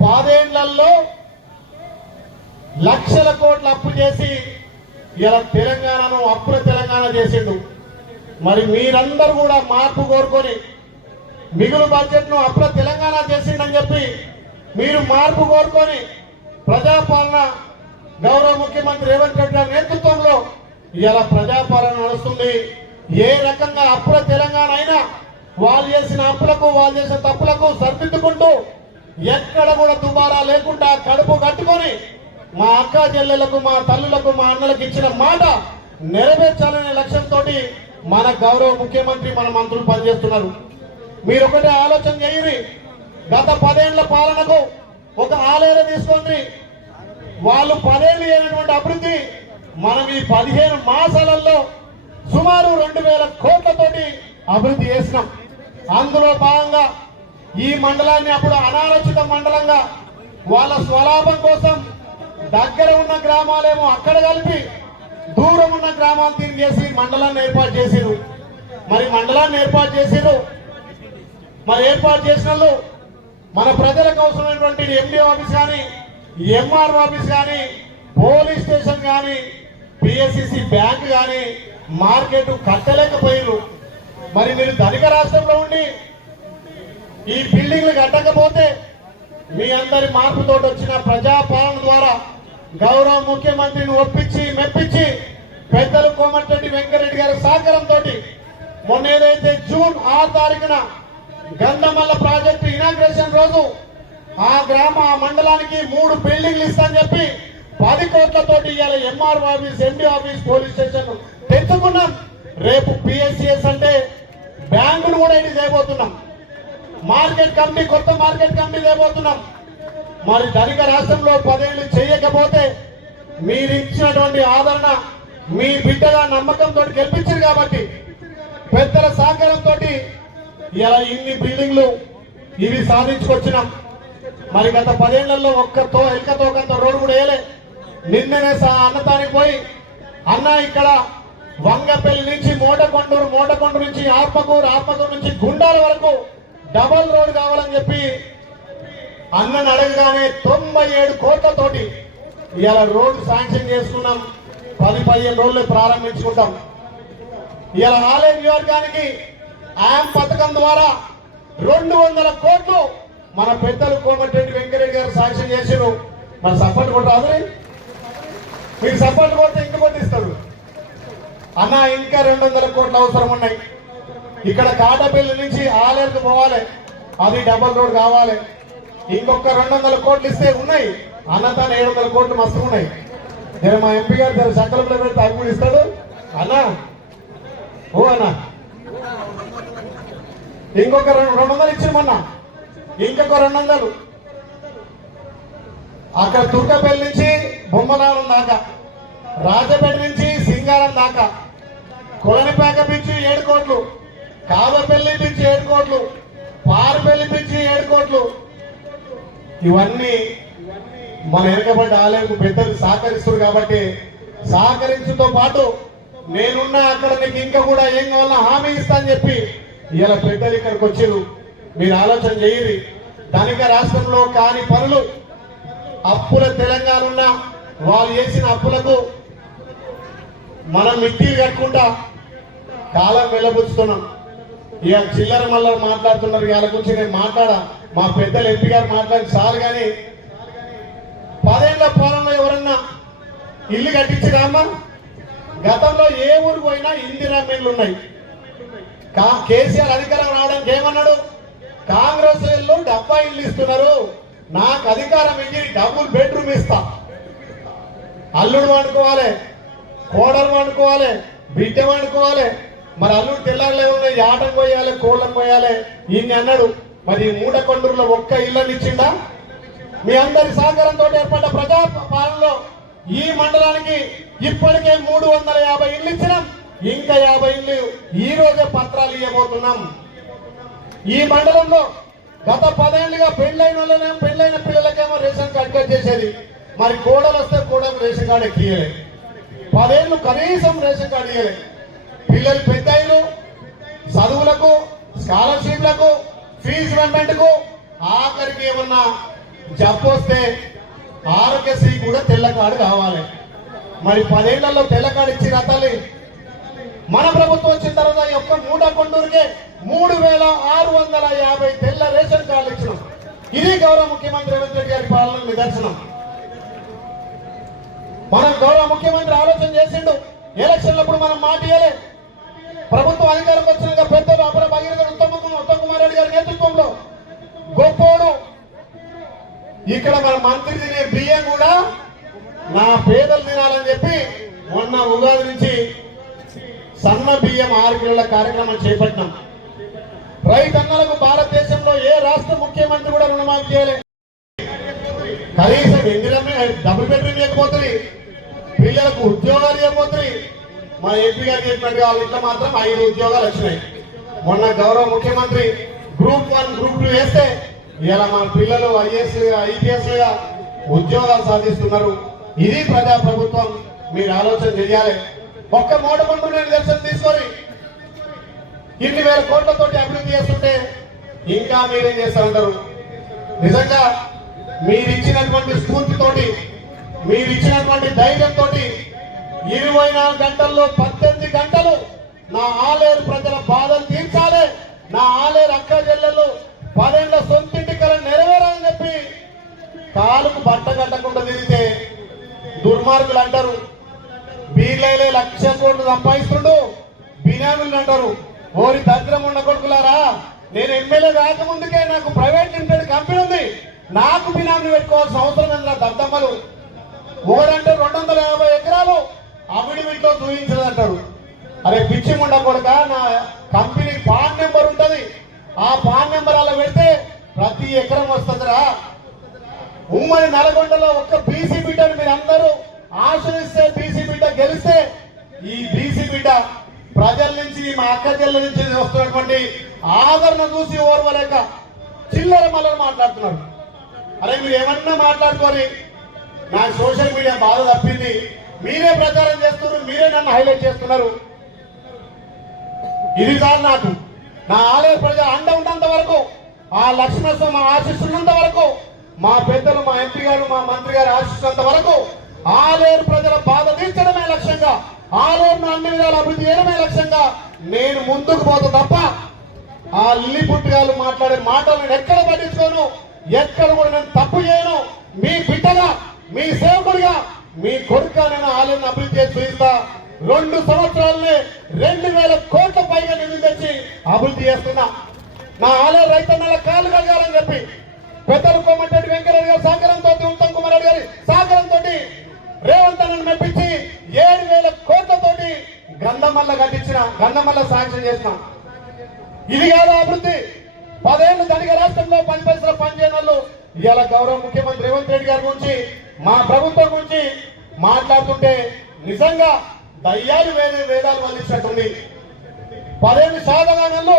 10 ఏళ్లలో లక్షల కోట్ల అప్పు చేసి ఇలా తెలంగాణను అప్పుల తెలంగాణ చేసిండు. మరి మీరందరూ కూడా మార్పు కోరుకొని మిగులు బడ్జెట్ ను అప్పుల తెలంగాణ చేసిండని చెప్పి మీరు మార్పు కోరుకొని ప్రజాపాలన గౌరవ ముఖ్యమంత్రి రేవంత్ రెడ్డి గారి నేతృత్వంలో ఇలా ప్రజాపాలన నడుస్తుంది. ఏ రకంగా అప్పుల తెలంగాణ అయినా వాళ్ళు చేసిన అప్పులకు వాళ్ళు చేసిన తప్పులకు సరిదిద్దుకుంటూ ఎక్కడ కూడా దుబారా లేకుండా కడుపు కట్టుకొని మా అక్క చెల్లెలకు మా తల్లులకు మా అన్నలకు ఇచ్చిన మాట నెరవేర్చాలనే లక్ష్యంతో మన గౌరవ ముఖ్యమంత్రి మన మంత్రులు పనిచేస్తున్నారు. మీరు ఒకటే ఆలోచన చేయండి, గత 10 ఏళ్ల పాలనకు ఒక ఆలేరు తీసుకోండి, వాళ్ళు 10 ఏళ్ళు అయినటువంటి అభివృద్ధి మనం ఈ 15 మాసాలలో సుమారు 2,000 కోట్లతోటి అభివృద్ధి చేసినాం. అందులో భాగంగా ఈ మండలాన్ని అప్పుడు అనాలోచిత మండలంగా వాళ్ళ స్వలాభం కోసం దగ్గర ఉన్న గ్రామాలేమో అక్కడ కలిపి దూరం ఉన్న గ్రామాలు తిరిగి చేసి మండలాన్ని ఏర్పాటు చేసిరు. మరి మండలాన్ని ఏర్పాటు చేసిరు, మరి ఏర్పాటు చేసిన వాళ్ళు మన ప్రజలకు అవసరమైనటువంటి ఎండి ఆఫీస్ కానీ ఎంఆర్ఓ ఆఫీస్ కానీ పోలీస్ స్టేషన్ కానీ పిఎస్సిసి బ్యాంక్ కానీ మార్కెట్ కట్టలేకపోయారు. మరి మీరు ధనిక రాష్ట్రంలో ఉండి ఈ బిల్డింగ్లు కట్టకపోతే మీ అందరి మార్పుతో వచ్చిన ప్రజాపాలన ద్వారా గౌరవ ముఖ్యమంత్రిని ఒప్పించి మెప్పించి పెద్దలు కోమటిరెడ్డి వెంకరెడ్డి గారి సహకారంతో మొన్న ఏదైతే జూన్ 6 తారీఖున గంధమల్ల ప్రాజెక్టు ఇనాగ్రేషన్ రోజు ఆ మండలానికి 3 బిల్డింగ్లు ఇస్తానని చెప్పి 10 కోట్లతోటి ఇవాళ MRO office MD office police station తెచ్చుకున్నాం. రేపు పిఎస్సిఎస్ అంటే బ్యాంకును కూడా ఇది చేయబోతున్నాం, మార్కెట్ కమిటీ కొత్త మార్కెట్ కమిటీ చేయబోతున్నాం. మరి ధనిక రాష్ట్రంలో 10 ఏళ్ళు చేయకపోతే మీరు ఇచ్చినటువంటి ఆదరణ మీ బిడ్డగా నమ్మకంతో గెలిపించారు కాబట్టి పెద్దల సహకారంతో ఇలా ఇన్ని బిల్డింగ్లు ఇవి సాధించుకొచ్చినాం. మరి గత 10 ఏళ్లలో ఒక్కతో ఎల్కతోకంత రోడ్డు కూడా వేయలే. నిన్ననే అన్నతానికి పోయి అన్న ఇక్కడ వంగపల్లి నుంచి మోటకొండూరు నుంచి ఆత్మకూరు నుంచి గుండాల వరకు డబల్ రోడ్ కావాలని చెప్పి అన్నను అడగగానే 97 కోట్లతోటి ఇలా రోడ్డు శాంక్షన్ చేసుకున్నాం. 10-15 రోజులు ప్రారంభించుకుంటాం. ఇలా ఆలయ నియోజకవర్గానికి ఆమ్ పథకం ద్వారా 200 కోట్లు మన పెద్దలు కోమటిరెడ్డి వెంకరెడ్డి గారు శాంక్షన్ చేశారు. మరి సపోర్ట్ కొట్టాలి, మీరు సపోర్ట్ కొడితే ఇంకొకటి ఇస్తారు అన్న. ఇంకా 200 కోట్లు అవసరం ఉన్నాయి. ఇక్కడ కాటపల్లి నుంచి ఆలేరుకు పోవాలి, అది డబల్ రోడ్ కావాలి. ఇంకొక 200 కోట్లు ఇస్తే ఉన్నాయి అన్నతాను 700 కోట్లు మస్తు ఉన్నాయి. నేను మా ఎంపీ గారు సకలంలో పెడితే అవి కూడా ఇస్తాడు అన్న. ఓ అన్న ఇంకొక 200 ఇచ్చామన్న, ఇంకొక 200 అక్కడ తుర్కపల్లి నుంచి బొమ్మనాలం దాకా, రాజపేట నుంచి సింగారం దాకా, కొలనిపేక నుంచి 7 కోట్లు, కావపల్లి నుంచి 7 కోట్లు, పారుపల్లి నుంచి 7 కోట్లు. ఇవన్నీ మన వెనుకబడ్డ ఆలయంకు పెద్దలు సహకరిస్తారు కాబట్టి సహకరించడంతో పాటు నేనున్నా అక్కడ నీకు ఇంకా కూడా ఏం కావాలన్నా హామీ ఇస్తా అని చెప్పి ఇలా పెద్దలు ఇక్కడికి వచ్చారు. మీరు ఆలోచన చేయరు. ధనిక రాష్ట్రంలో కాని పనులు అప్పుల తెలంగాణ ఉన్న వాళ్ళు చేసిన అప్పులకు మనం మిట్టీలు కట్టుకుంటా కాలం వెళ్ళబుచ్చుతున్నాం. ఇక చిల్లర మళ్ళా మాట్లాడుతున్నారు. వాళ్ళ గురించి నేను మాట్లాడా, మా పెద్దలు ఎంపీ గారు మాట్లాడి చాలు. కానీ 10 ఏళ్ల పాలనలో ఎవరన్నా ఇల్లు కట్టించిరామా? గతంలో ఏ ఊరికి పోయినా ఇందిరా మిల్లు ఉన్నాయి. కేసీఆర్ అధికారం రావడానికి ఏమన్నాడు? కాంగ్రెస్ ఇల్లు 70 ఇల్లు ఇస్తున్నారు, నాకు అధికారం ఇచ్చి డబుల్ బెడ్రూమ్ ఇస్తా. అల్లుడు వండుకోవాలి, కోడలు వండుకోవాలి, బిడ్డ వండుకోవాలి. మరి అల్లుడు తెల్లారులే ఉన్నాయి, ఆటం పోయాలి, కోళ్ళం పోయాలి. ఈయన్ని అన్నాడు. మరి మూడకొండూరులో ఒక్క ఇళ్ళని ఇచ్చిందా? మీ అందరి సహకారంతో ఏర్పడ్డ ప్రజా పాలనలో ఈ మండలానికి ఇప్పటికే 350 ఇళ్ళు ఇచ్చినాం. ఇంకా 50 ఇళ్ళు ఈ రోజే పత్రాలు ఇవ్వబోతున్నాం. ఈ మండలంలో గత 10 ఏళ్ళుగా పెళ్ళైన పిల్లలకేమో రేషన్ కార్డు కట్ చేసేది. మరి కోడలు వస్తే కోడలు రేషన్ కార్డు ఎక్కియలే. 10 ఏళ్ళు కనీసం రేషన్ కార్డు ఇయ్యలే. పిల్లలు పెద్దయిలు చదువులకు, స్కాలర్షిప్లకు, ఫీజు పేమెంట్ కు, ఆఖరికి ఏమన్నా జబ్బు వస్తే ఆరోగ్యశ్రీ కూడా తెల్ల కార్డు కావాలి. మరి 10 ఏళ్లలో తెల్ల కార్డు ఇచ్చిన తల్లి మన ప్రభుత్వం వచ్చిన తర్వాత ఈ ఒక్క మూడకొండూరుకే 3650 తెల్ల రేషన్ కార్డులు ఇచ్చినాం. ఇది గౌరవ ముఖ్యమంత్రి రేవంత్ రెడ్డి గారి పాలన నిదర్శనం. మనం గౌరవ ముఖ్యమంత్రి ఆలోచన చేసిండు. ఎలక్షన్లప్పుడు మనం మాట ఇయ్యలే. ప్రభుత్వం అధికారంకి వచ్చినాక పెద్దలు అపర భగీరథ ఉత్తమ్ కుమార్ రెడ్డి గారి నేతృత్వంలో గొప్పోడు. ఇక్కడ మన మంత్రి తినే బియ్యం కూడా నా పేదలు తినాలని చెప్పి మొన్న ఉగాది నుంచి సన్న బియ్యం 6 కిలోల కార్యక్రమం చేపట్టినాం. రైతన్నలకు భారతదేశంలో ఏ రాష్ట్ర ముఖ్యమంత్రి కూడా రుణమాఫీ చేయలేదు. కనీసం ఇందిరమే డబుల్ బెడ్రూమ్ ఇవ్వకపోతుంది, పిల్లలకు ఉద్యోగాలు ఇవ్వకపోతుంది. మా ఎంపీ గారు చెప్పినట్టు వాళ్ళ ఇంట్లో మాత్రం 5 ఉద్యోగాలు వచ్చినాయి. మొన్న గౌరవ ముఖ్యమంత్రి గ్రూప్ 1, గ్రూప్ 2 వేస్తే ఇలా మన పిల్లలు ఐఏఎస్లుగా, ఐపీఎస్లుగా ఉద్యోగాలు సాధిస్తున్నారు. ఇది ప్రజా ప్రభుత్వం. మీరు ఆలోచన చేయాలి. ఒక్క మూడకొండూరు నిదర్శనం తీసుకొని ఇన్ని వేల కోట్లతోటి అభివృద్ధి చేస్తుంటే ఇంకా మీరేం చేస్తారంటారు? నిజంగా మీరిచ్చినటువంటి స్ఫూర్తితోటి, మీరిచ్చినటువంటి ధైర్యంతో 24 గంటల్లో 18 గంటలు నా ఆలేరు ప్రజల బాధలు తీర్చాలి, నా ఆలేరు అక్క చెల్లెలు 10 ఏళ్ల సొంతింటి కల నెరవేరాలని చెప్పి కాలుకు బట్ట కట్టకుండా తిరిగితే దుర్మార్గులు అంటారు. బీర్లైలే 1,00,000 కోట్లు సంపాదిస్తుండు బినామీలు అంటారు. ఓరి దరిద్రం ఉన్న కొడుకులారా, నేను ఎమ్మెల్యే రాకముందుకే నాకు ప్రైవేట్ లిమిటెడ్ కంపెనీ ఉంది, నాకు బినామీ పెట్టుకోవాల్సిన అవసరం ఏంద్రా దద్దమ్మలు. ఓడంటే 250 ఎకరాలు అవిడివిట్లో చూపించదంటారు. అరే పిచ్చి ముండ కొడుక, నా కంపెనీ పాన్ నెంబర్ ఉంటుంది, ఆ పాన్ నెంబర్ అలా పెడితే ప్రతి ఎకరం వస్తుందిరా. ఉమ్మడి నల్గొండలో ఒక్క బీసీ బిడ్డను మీరు అందరూ ఆశ్రయిస్తే, బీసీ బిడ్డ గెలిస్తే, ఈ బీసీ బిడ్డ ప్రజల నుంచి, మా అక్క చెల్లెల నుంచి వస్తున్నటువంటి ఆదరణ చూసి ఓర్వలేక చిల్లర మల్లర మాట్లాడుతున్నారు. అరే మీరు ఏమన్నా మాట్లాడుకోని, నా సోషల్ మీడియా బాధ తప్పింది. మీరే ప్రచారం చేస్తున్నారు, మీరే నన్ను హైలైట్ చేస్తున్నారు. ఇది కాదు నాకు. నా ఆలయ ప్రజల అండ ఉన్నంత వరకు, ఆ లక్ష్మణ ఆశిస్తున్నంత వరకు, మా పెద్దలు, మా ఎంపీ గారు, మా మంత్రి గారు ఆశిస్తున్నంత వరకు ఆలేరు ప్రజల బాధ తీర్చడమే లక్ష్యంగా, ఆలేరును అన్ని విధాలు అభివృద్ధి చేయడమే లక్ష్యంగా నేను ముందుకు పోతా తప్ప ఆ లిల్లీ పుట్టుగాలు మాట్లాడే మాటలు నేను ఎక్కడ పట్టించుకోను, ఎక్కడ కూడా నేను తప్పు చేయను. మీ బిడ్డగా, మీ సేవకుడిగా, మీ కొడుకుగా నేను ఆలయాన్ని అభివృద్ధి చేసి చూపిస్తా. 2 సంవత్సరాలనే 2,000 కోట్ల పైగా నిధులు తెచ్చి అభివృద్ధి చేస్తున్నా. నా ఆలయ రైతన్నల కాలు కలగాలని చెప్పి పెద్దలు కోమటిరెడ్డి వెంకటరెడ్డి గారి సహకారంతో, ఉత్తమ్ కుమార్ రెడ్డి గారి సహకారంతో రేవంత్ అన్నను మెప్పించి 7,000 కోట్లతోటి గంధమల్ల కట్టించిన, గంధమల్ల శాంక్షన్ చేసిన. ఇది కాదు అభివృద్ధి. 10 ఏళ్ళు ధనిక రాష్ట్రంలో 10 పైసలు పనిచేయని వాళ్ళు ఇవాళ గౌరవ ముఖ్యమంత్రి రేవంత్ రెడ్డి గారి గురించి, మా ప్రభుత్వం గురించి మాట్లాడుతుంటే నిజంగా దయ్యాలు వేదాలు వల్లించినట్టుంది. 10 ఏళ్ళు సాధనాలు,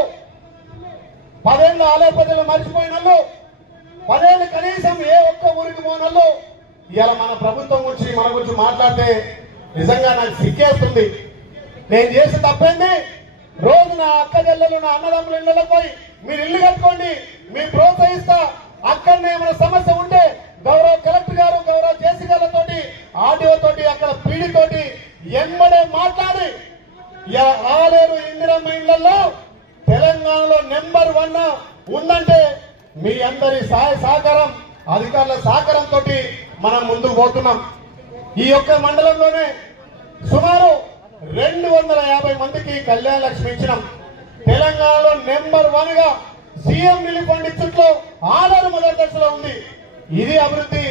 10 ఏళ్ళు ఆలయ ప్రజలు మర్చిపోయిన వాళ్ళు, 10 ఏళ్ళు కనీసం ఏ ఒక్క ఊరికి పోనళ్ళు ఇవాళ మన ప్రభుత్వం గురించి, మన గురించి మాట్లాడితే నిజంగా నాకు సిగ్గేస్తుంది. నేను చేసే తప్పేంది? రోజు నా అక్క చెల్లెలు నా అన్నదమ్ముల ఇళ్ళకి పోయి మీరు ఇల్లు కట్టుకోండి, మీరు ప్రోత్సహిస్తా. అక్కడనే ఏమైనా సమస్య ఉంటే గౌరవ కలెక్టర్ గారు, గౌరవ జేసీ గారితోటి, ఆర్డీఓ తోటి, అక్కడ పీడీ తోటి ఎమ్మడే మాట్లాడి ఆలేరు ఇందిరమ్మ ఇళ్లలో తెలంగాణలో నెంబర్ 1 ఉందంటే మీ అందరి సహాయ సహకారం, అధికారుల సహకారంతో మనం ముందుకు పోతున్నాం. ఈ యొక్క మండలంలోనే సుమారు 250 మందికి కళ్యాణ లక్ష్మి ఇచ్చినాం. తెలంగాణలో నెంబర్ 1 గా సీఎం రిలీఫ్ ఫండ్ ఇచ్చుట్లో ఆలేరు మొదటి దశలో ఉంది. ఇది అభివృద్ధి.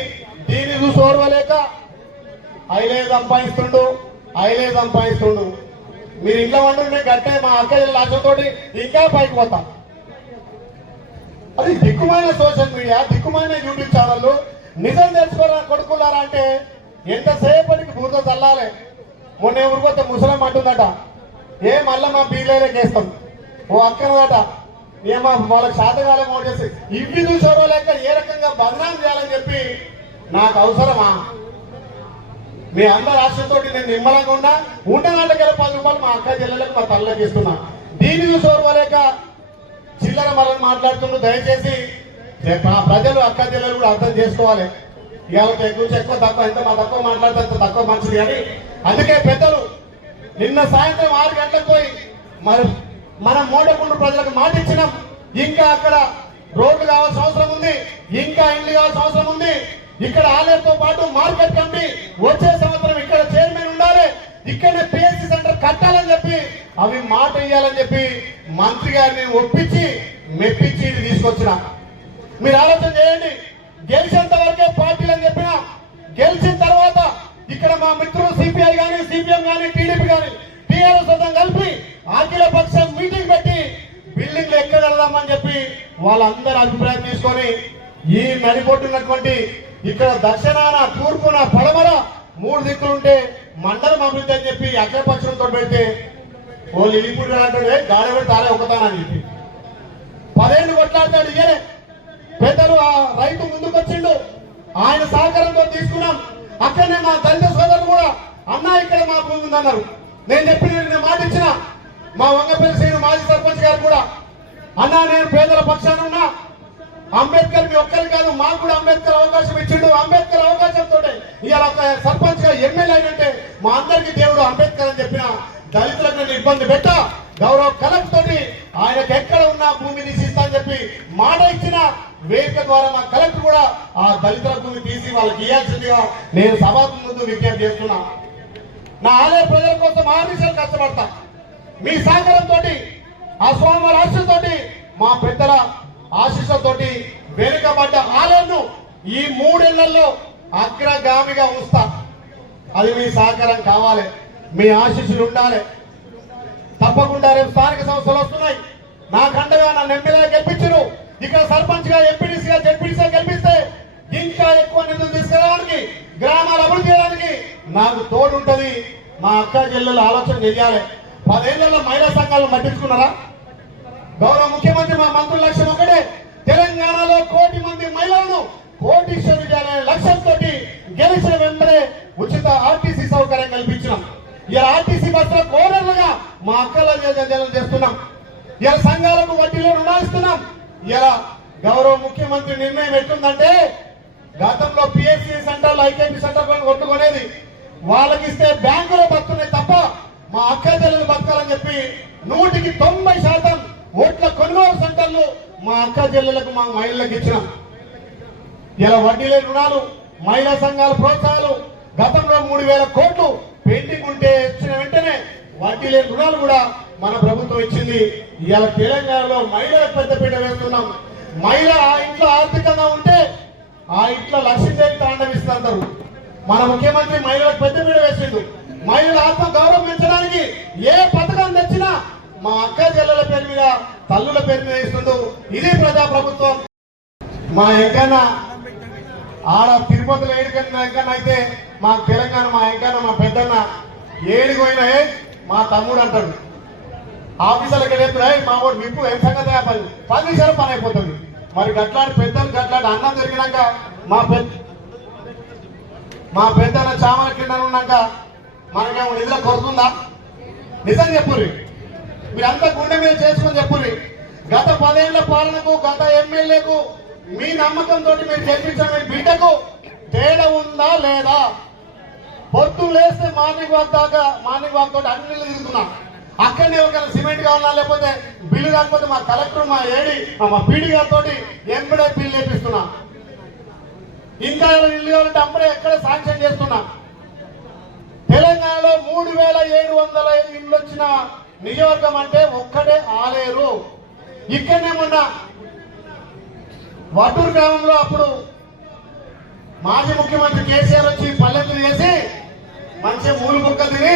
దీన్ని చూసి ఓర్వలేక ఐలే సంపాదిస్తుండు. మీరు ఇంట్లో వండుంటే గట్టే మా అక్క లాచతోటి ఇంకా పైకి పోతాం. అది దిక్కుమాలిన సోషల్ మీడియా, దిక్కుమాలిన యూట్యూబ్ ఛానళ్ళు. నిజం తెలుసుకోరా కొడుకులారా అంటే ఎంతసేపటికి బూరద చల్లాలి. మొన్న ఊరికొత్త ముసలం అంటుందట, మళ్ళా మా బీలేకేస్తాం. ఓ అక్కనదట, ఏమో వాళ్ళకి శాతకాలం ఓటేసి ఇవి చూసారో లేక ఏ రకంగా బదనాం చేయాలని చెప్పి నాకు అవసరమా? మీ అందరి ఆశతో నేను నిమ్మలంగా ఉండనాళ్ళకి 10 రూపాయలు మా అక్క చెల్లెలకు మా తల్లికి ఇస్తున్నా. దీన్ని చూసుకోలేక చిల్లర మళ్ళీ మాట్లాడుతున్నారు. దయచేసి ప్రజలు అక్క చెల్లెలు కూడా అర్థం చేసుకోవాలి. ఇవాళ ఎక్కువ తక్కువ, ఎంత మా తక్కువ మాట్లాడితే అంత తక్కువ మంచిది అని. అందుకే పెద్దలు నిన్న సాయంత్రం 6 గంటలకు పోయి మనం మోడకుండు ప్రజలకు మాట ఇచ్చినాం. ఇంకా అక్కడ రోడ్లు కావాల్సిన అవసరం ఉంది, ఇంకా ఇండ్లు కావాల్సిన అవసరం ఉంది. ఇక్కడ ఆలయంతో పాటు మార్కెట్ కమిటీ వచ్చే సంవత్సరం ఇక్కడ చైర్మన్ ఉండాలి, ఇక్కడనే పిఎస్సి సెంటర్ కట్టాలని చెప్పి అవి మాట ఇయ్యాలని చెప్పి మంత్రి గారిని ఒప్పించి మెప్పించి ఇది తీసుకొచ్చిన. మీరు ఆలోచన చేయండి. గెలిచేంత వరకే పార్టీలు అని చెప్పిన, గెలిచిన తర్వాత ఇక్కడ మా మిత్రులు సిపిఐ కానీ, సిపిఎం కానీ, టీడీపీ కానీ, టీఆర్ఎస్ కలిపి అఖిల పక్షం మీటింగ్ పెట్టి బిల్డింగ్లు ఎక్కడ వెళ్దామని చెప్పి వాళ్ళందరూ అభిప్రాయం తీసుకొని ఈ నడిపోతున్నటువంటి ఇక్కడ దక్షిణాన, తూర్పున, పడమర 3 దిక్కులుంటే మండలం అభివృద్ధి అని చెప్పి అఖిలపక్షంతో పెడితే వాళ్ళు ఇలిపూడి అంటాడు, గాడి పెట్టి తాలే ఒకతానని చెప్పి 10 ఏళ్ళు కొట్లాడతాడు. ఇయరే పెద్దలు ఆ రైతు ముందుకు వచ్చిండు, ఆయన సహకారంతో తీసుకున్నాం. అక్కడనే మా దళిత సోదరులు కూడా అన్నా ఇక్కడ మా భూమి ఉందన్నారు. నేను నేను మాట ఇచ్చిన మా వంగపల్లి శ్రీను మాజీ సర్పంచ్ గారు కూడా, అన్నా నేను పేదల పక్షాన ఉన్నా, అంబేద్కర్ మీ ఒక్కరికి కాదు మాకు కూడా అంబేద్కర్ అవకాశం ఇచ్చిండు. అంబేద్కర్ అవకాశంతో ఇవాళ ఒక సర్పంచ్ గా ఎమ్మెల్యే అయినంటే మా అందరికి దేవుడు అంబేద్కర్ అని చెప్పిన దళితులకు నేను ఇబ్బంది పెట్ట గౌరవ కలెక్టర్ తోటి ఆయనకు ఎక్కడ ఉన్నా భూమి తీసిస్తా అని చెప్పి మాట ఇచ్చిన వేదిక ద్వారా మా కలెక్టర్ కూడా ఆ దళితుల భూమి తీసి వాళ్ళకి ఇవ్వాల్సిందిగా నేను సభ ముందు విజ్ఞప్తి చేస్తున్నా. నా ఆలయ ప్రజల కోసం ఆదేశాలు కష్టపడతా. మీ సహకారంతో, ఆ స్వామివారి ఆశీస్సుతోటి, మా పెద్దల ఆశీస్సుతోటి వెనుకబడ్డ ఆలయంను ఈ 3 ఏళ్లలో అగ్రగామిగా ఉంచుతా. అది మీ సహకారం కావాలి, మీ ఆశీస్సులు ఉండాలి. తప్పకుండా రేపు స్థానిక సంస్థలు వస్తున్నాయి. నాకండగా నన్ను ఎమ్మెల్యే గెలిపించరు, ఇక్కడ సర్పంచ్ గా, ఎంపీడీసీగా, జెడ్పీడీసీగా గెలిపిస్తే ఇంకా ఎక్కువ నిధులు తీసుకురావడానికి, గ్రామాలు అభివృద్ధి చేయడానికి నాకు తోడు ఉంటది. మా అక్క చెల్లెలు ఆలోచన చేయాలి. 10 ఏళ్లలో మహిళా సంఘాలను పట్టించుకున్నారా? గౌరవ ముఖ్యమంత్రి మా మంత్రుల లక్ష్యం ఒకటే, తెలంగాణలో 1 కోటి మంది మహిళలను కోటీశ్వర విద్యాలయ లక్ష్యంతో గెలిచిన వెంటనే ఉచిత ఆర్టీసీ సౌకర్యం కల్పించినాం. ఇలా ఆర్టీసీ బస్సుల కోరలుగా మా అక్కల జనం చేస్తున్నాం. ఇలా సంఘాలకు వడ్డీలో రుణాలిస్తున్నాం. ఇలా గౌరవ ముఖ్యమంత్రి నిర్ణయం ఎట్లుందంటే, గతంలో పిఎస్సి సెంటర్లు, ఐకేపీ సెంటర్ కొట్టుకునేది వాళ్ళకి ఇస్తే బ్యాంకులో బతుకున్నాయి తప్ప మా అక్క చెల్లెలు బతకాలని చెప్పి 100కి 90% ఓట్ల కొనుగోలు సెంటర్లు మా అక్క చెల్లెలకు, మా మహిళలకు ఇచ్చినాం. ఇలా వడ్డీ లేని రుణాలు, మహిళా సంఘాల ప్రోత్సాహాలు, గతంలో 3000 కోట్లు పెండింగ్ ఉంటే ఇచ్చిన వెంటనే వడ్డీ లేని రుణాలు కూడా మన ప్రభుత్వం ఇచ్చింది. ఇలా తెలంగాణలో మహిళలకు పెద్దపీట వేస్తున్నాం. మహిళ ఆ ఇంట్లో ఆర్థికంగా ఉంటే ఆ ఇంట్లో లక్ష్మీదేవి తాండవిస్తారు. మన ముఖ్యమంత్రి మహిళలకు పెద్దపీట వేసిండు. మహిళల ఆత్మ గౌరవం పెంచడానికి ఏ పథకం తెచ్చినా మా అక్క చెల్లెల పేరు మీద, తల్లుల పేరు మీద ఇస్తుండు. ఇది ప్రజా ప్రభుత్వం. మా ఎంకన్నా ఆడ తిరుపతిలో ఎంకన్నా అయితే మా తెలంగాణ మా ఎంకన్నా, మా పెద్దన్న ఏడికి పోయినా మా తమ్ముడు అంటాడు. ఆఫీసర్లకి చెప్తే మా వాడు విప్పు ఏం సంగతి 10 నిమిషాలు పని అయిపోతుంది. మరి గట్లాంటి పెద్దలు గట్లాంటి అన్నం జరిగినాక మా పెద్దన్న చామల కింద ఉన్నాక మనకేమో నిధుల కొడుతుందా? నిజం చెప్పుర్రి, మీరంతా గుండె మీద చేసుకుని చెప్పుర్రి. గత 10 ఏళ్ల పాలనకు, గత ఎమ్మెల్యేకు మీ నమ్మకంతో మీరు గెలిపించిన మీ బిడ్డకు తేడా ఉందా లేదా? పొద్దున్న లేస్తే మార్నింగ్ వాక్ తోటి అన్ని నీళ్ళు తిరుగుతున్నా. అక్కడనే ఒక సిమెంట్ కావాలా, లేకపోతే బిల్లు కాకపోతే మా కలెక్టర్, మా ఏడి, మా పీడి గారితో ఎంబడే బిల్లు వేపిస్తున్నా. ఇంకా ఇల్లు కావాలంటే అప్పుడే ఎక్కడ శాంక్షన్ చేస్తున్నా. తెలంగాణలో 3700 ఇళ్ళు వచ్చిన నియోజకం అంటే ఒక్కటే ఆలేరు. ఇక్కడనే మొన్న వటూరు గ్రామంలో అప్పుడు మాజీ ముఖ్యమంత్రి కేసీఆర్ వచ్చి పల్లెలు చేసి మంచిగా మూలు బుక్కలు తిని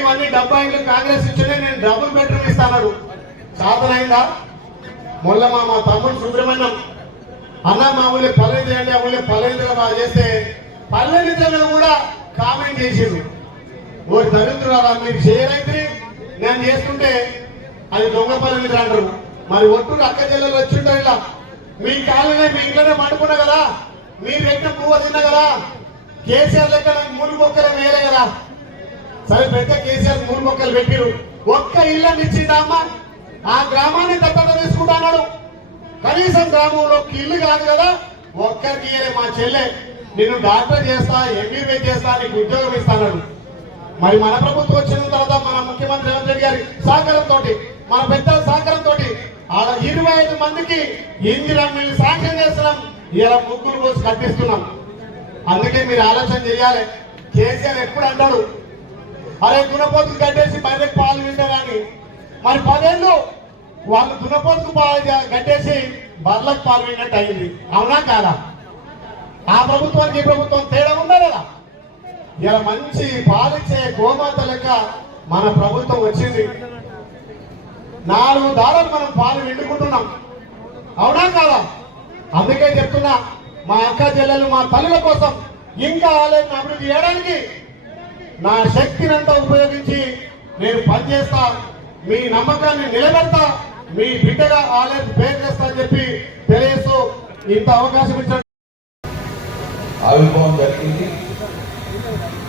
ఇవన్నీ 70 ఇండ్లు కాంగ్రెస్ ఇచ్చింది, నేను డబుల్ బెడ్రూమ్ ఇస్తాను. సాధనైందా? మొన్న మా తమ్ముడు సుబ్రహ్మణ్యం అన్న మా ఊళ్ళో పల్లెలు చేయండి, ఆ ఊళ్ళో పల్లెలుగా బాగా చేస్తే పల్లెలు కూడా కామెంట్ చేసిండు. ఓ దరిద్రురాలా మీరు చేయరైతే నేను చేస్తుంటే అది దొంగ పల్లెలు అంటారు. మరి ఒట్టు అక్క చెల్లెలు వచ్చింటారు, ఇలా మీ కాలనే మీ ఇంట్లోనే పండుకున్నా కదా, మీరు పెట్టిన పువ్వు తిన్నా కదా, కేసీఆర్ లెక్క నాకు 3 మొక్కలు వేయలే కదా. సరే పెద్ద కేసీఆర్ 3 మొక్కలు పెట్టిరు, ఒక్క ఇల్లు ఇచ్చిందా అమ్మ? ఆ గ్రామాన్ని దత్తత తీసుకుంటా అన్నాడు. కనీసం గ్రామంలో ఇల్లు కాదు కదా, ఒక్కరికి ఇయ్యలే. మా చెల్లె నిన్ను డాక్టర్ చేస్తా, ఎంబీబీఎస్ చేస్తా, నీకు ఉద్యోగం ఇస్తాడు. మరి మన ప్రభుత్వం వచ్చిన తర్వాత మన ముఖ్యమంత్రి రేవంత్ రెడ్డి గారి సహకారంతో, మన పెద్దల సహకారంతో ఆడ 25 మందికి ఇందిరమ్మని శాంక్షన్ చేస్తున్నాం. ఇలా ముగ్గురు పోసి కట్టిస్తున్నాం. అందుకే మీరు ఆలోచన చేయాలి. కేసీఆర్ ఎప్పుడు అంటాడు, అరే దునపోతుకు కట్టేసి బయటకు పాలు వింటారని. మరి 10 ఏళ్ళు వాళ్ళు దునపోతుకు కట్టేసి బర్లకు పాలు విన్నట్టు అయింది. అవునా కాదా? ఆ ప్రభుత్వానికి ఈ ప్రభుత్వం తేడా ఉందా లేదా? ఇలా మంచి పాలిచ్చే గోమాత లెక్క మన ప్రభుత్వం వచ్చింది. 4 దారాలు మనం పాలు విండుకుంటున్నాం. అవునా కాదా? అందుకే చెప్తున్నా, మా అక్క చెల్లెలు, మా తల్లుల కోసం ఇంకా ఆలయాన్ని అభివృద్ధి చేయడానికి నా శక్తినంతా ఉపయోగించి నేను పనిచేస్తా. మీ నమ్మకాన్ని నిలబెడతా. మీ బిడ్డగా ఆలయం పేరు చేస్తా అని చెప్పి తెలియజేస్తూ ఇంత అవకాశం ఇచ్చారు. ఆవిర్భావం జరిగింది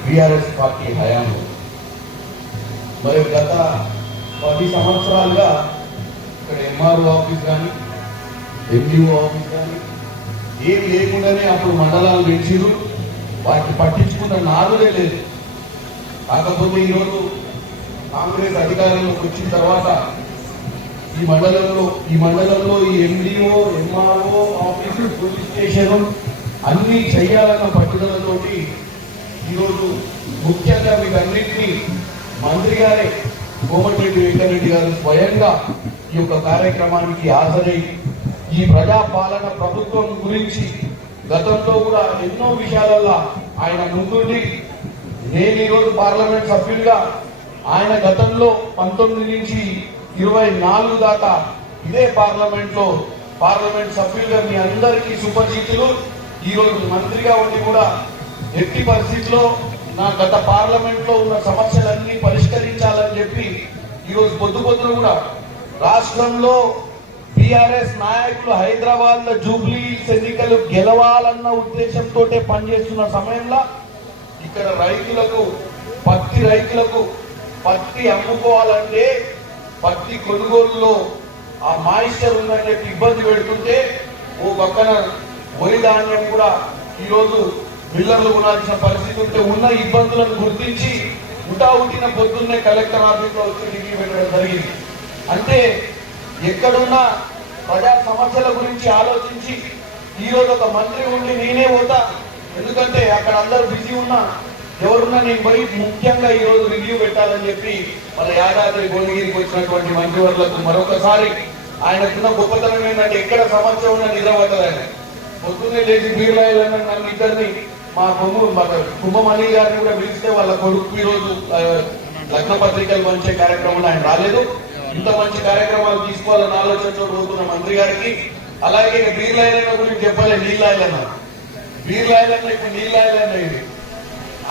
టీఆర్ఎస్ పార్టీ హయాంలో. మరి గత 10 సంవత్సరాలుగా ఇక్కడ ఎంఆర్ఓ ఆఫీస్ కానీ, ఎండిఓ ఆఫీస్ కానీ ఏమి లేకుండానే అప్పుడు మండలాలు పెంచిరు. వాటిని పట్టించుకున్న నాదులే లేదు. కాకపోతే ఈరోజు కాంగ్రెస్ అధికారంలోకి వచ్చిన తర్వాత ఈ మండలంలో ఈ MDO, MRO office, police station అన్ని చెయ్యాలన్న పట్టుదలతోటి ఈరోజు ముఖ్యంగా వీటన్నింటినీ మంత్రి గారే కోమటిరెడ్డి వెంకటరెడ్డి గారు స్వయంగా ఈ యొక్క కార్యక్రమానికి హాజరై ఈ ప్రజాపాలన ప్రభుత్వం గురించి గతంలో కూడా ఎన్నో విషయాలలో ఆయన ముందుండి, నేను ఈరోజు పార్లమెంట్ సభ్యుడిగా ఆయన గతంలో 19 నుంచి 24 దాకా ఇదే పార్లమెంట్ సభ్యులుగా మీ అందరికీ సుపరిచితులు. ఈరోజు మంత్రిగా ఉండి కూడా ఎట్టి పరిస్థితిలో నా గత పార్లమెంట్ లో ఉన్న సమస్యలన్నీ పరిష్కరించాలని చెప్పి ఈరోజు పొద్దున కూడా రాష్ట్రంలో టిఆర్ఎస్ నాయకులు హైదరాబాద్ లో జూబ్లీ ఎన్నికలు గెలవాలన్న ఉద్దేశంతో పనిచేస్తున్న సమయంలో ఇక్కడ పత్తి రైతులకు పత్తి అమ్ముకోవాలంటే పత్తి కొనుగోలులో ఆ మాయిశ్చర్ ఉందని చెప్పి ఇబ్బంది పెడుతుంటే ఓ పక్కన వరి ధాన్యం కూడా ఈరోజు మిల్లర్లు కొనాల్సిన పరిస్థితి ఉంటే ఉన్న ఇబ్బందులను గుర్తించి ఉట్టిన పొద్దున్నే కలెక్టర్ ఆఫీస్లో వచ్చి డిగ్రీ పెట్టడం జరిగింది. అంటే ఎక్కడున్నా ప్రజా సమస్యల గురించి ఆలోచించి ఈరోజు ఒక మంత్రి ఉండి నేనే పోతా, ఎందుకంటే అక్కడ అందరూ బిజీ ఉన్నా, ఎవరున్నా నేను పోయి ముఖ్యంగా ఈరోజు రివ్యూ పెట్టాలని చెప్పి మన యాదాద్రి భువనగిరికి వచ్చినటువంటి మంత్రివర్లకు మరొకసారి ఆయనకున్న గొప్పతనం ఏంటంటే ఎక్కడ సమస్య ఉన్నా నిద్రపడ్డది. ఆయన పొద్దున్నే లేచి బీర్లాయలన్న నన్ను ఇద్దరిని మా కుంభమణి గారిని కూడా పిలిస్తే వాళ్ళ కొడుకు ఈరోజు లగ్న పత్రికలు పంచే కార్యక్రమంలో ఆయన రాలేదు. ఇంత మంచి కార్యక్రమాలు తీసుకోవాలన్న ఆలోచనతో పోతున్న మంత్రి గారికి, అలాగే బీర్లాయలన్న గురించి చెప్పలే, నీళ్ళాయలన్న ఇప్పుడు నీళ్ళాయలన్న ఇది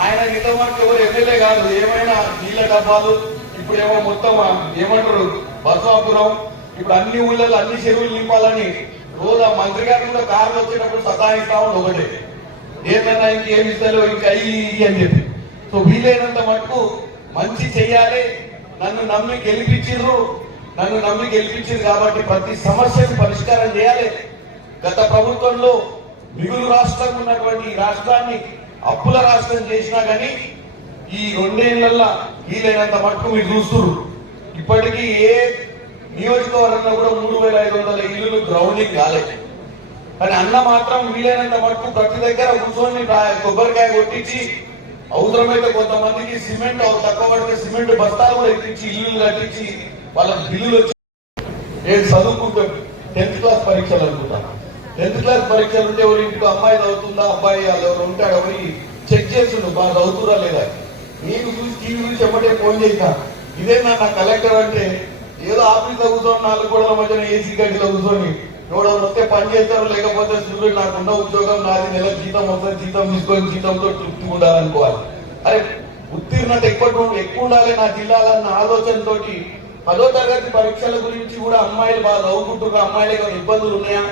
ఆయన ఇంతవరకు ఎవరు ఎమ్మెల్యే కాదు, ఏమైనా నీళ్ళ డబ్బాలు ఇప్పుడేమో మొత్తం ఏమంటారు బసవాపురం, ఇప్పుడు అన్ని ఊళ్ళలో అన్ని చెరువులు నింపాలని రోజు ఆ మంత్రి గారు కూడా కార్లు వచ్చేటప్పుడు సతాయిస్తా ఉండి ఒకటే, ఏదన్నా ఇంకేమి ఇస్తారో ఇంకా అయ్యి అని చెప్పి. సో వీలైనంత మటుకు మంచి చెయ్యాలి. నన్ను నమ్మి గెలిపించారు కాబట్టి ప్రతి సమస్యను పరిష్కారం చేయాలి. గత ప్రభుత్వంలో మిగులు రాష్ట్రం ఉన్నటువంటి ఈ రాష్ట్రాన్ని అప్పుల రాష్ట్రం చేసినా కానీ ఈ 2 ఏళ్లలో వీలైనంత మటుకు మీరు చూస్తున్నారు. ఇప్పటికీ ఏ నియోజకవర్గంలో కూడా 3,500 ఇల్లులు గ్రౌండింగ్ కాలేదు. కానీ అన్న మాత్రం వీలైనంత మటుకు ప్రతి దగ్గర కూర్చొని కొబ్బరికాయ కొట్టించి అవసరమైతే కొంతమందికి సిమెంట్ తక్కువ పడితే సిమెంట్ బస్తాలు కూడా ఎక్కించి ఇల్లు కట్టించి వాళ్ళకి బిల్లులు వచ్చి నేను చదువుకుంటాం 10th క్లాస్ పరీక్షలు అనుకుంటాను. 10th క్లాస్ పరీక్షలు ఉంటే ఎవరి ఇంటికి అమ్మాయి చదువుతుందా అబ్బాయి వాళ్ళు ఎవరు ఉంటాడు ఎవరి చెక్ చేస్తుండు బాగా చదువుతురా లేదా. నీకు చూసి టీవీ చూసి ఎప్పటికే ఫోన్ చేసిన ఇదేనా నా కలెక్టర్ అంటే ఏదో ఆఫీస్లో కూర్చొని 4 గోడల మధ్యన ఏసీ గడ్డిలో కూర్చొని ఎవడో వస్తే పని చేస్తారు, లేకపోతే సూర్యుడు నాకున్న ఉద్యోగం నాది, నెల జీతం వస్తుంది, జీతం తీసుకొని జీతంతో తృప్తి ఉండాలనుకోవాలి. అరే ఉత్తీర్ణత ఎక్కువ ఉండాలి నా జిల్లాలన్న ఆలోచనతో 10వ తరగతి పరీక్షల గురించి కూడా అమ్మాయిలు బాగా చదువుకుంటున్నారు, అమ్మాయిలకు ఇబ్బందులు ఉన్నాయా,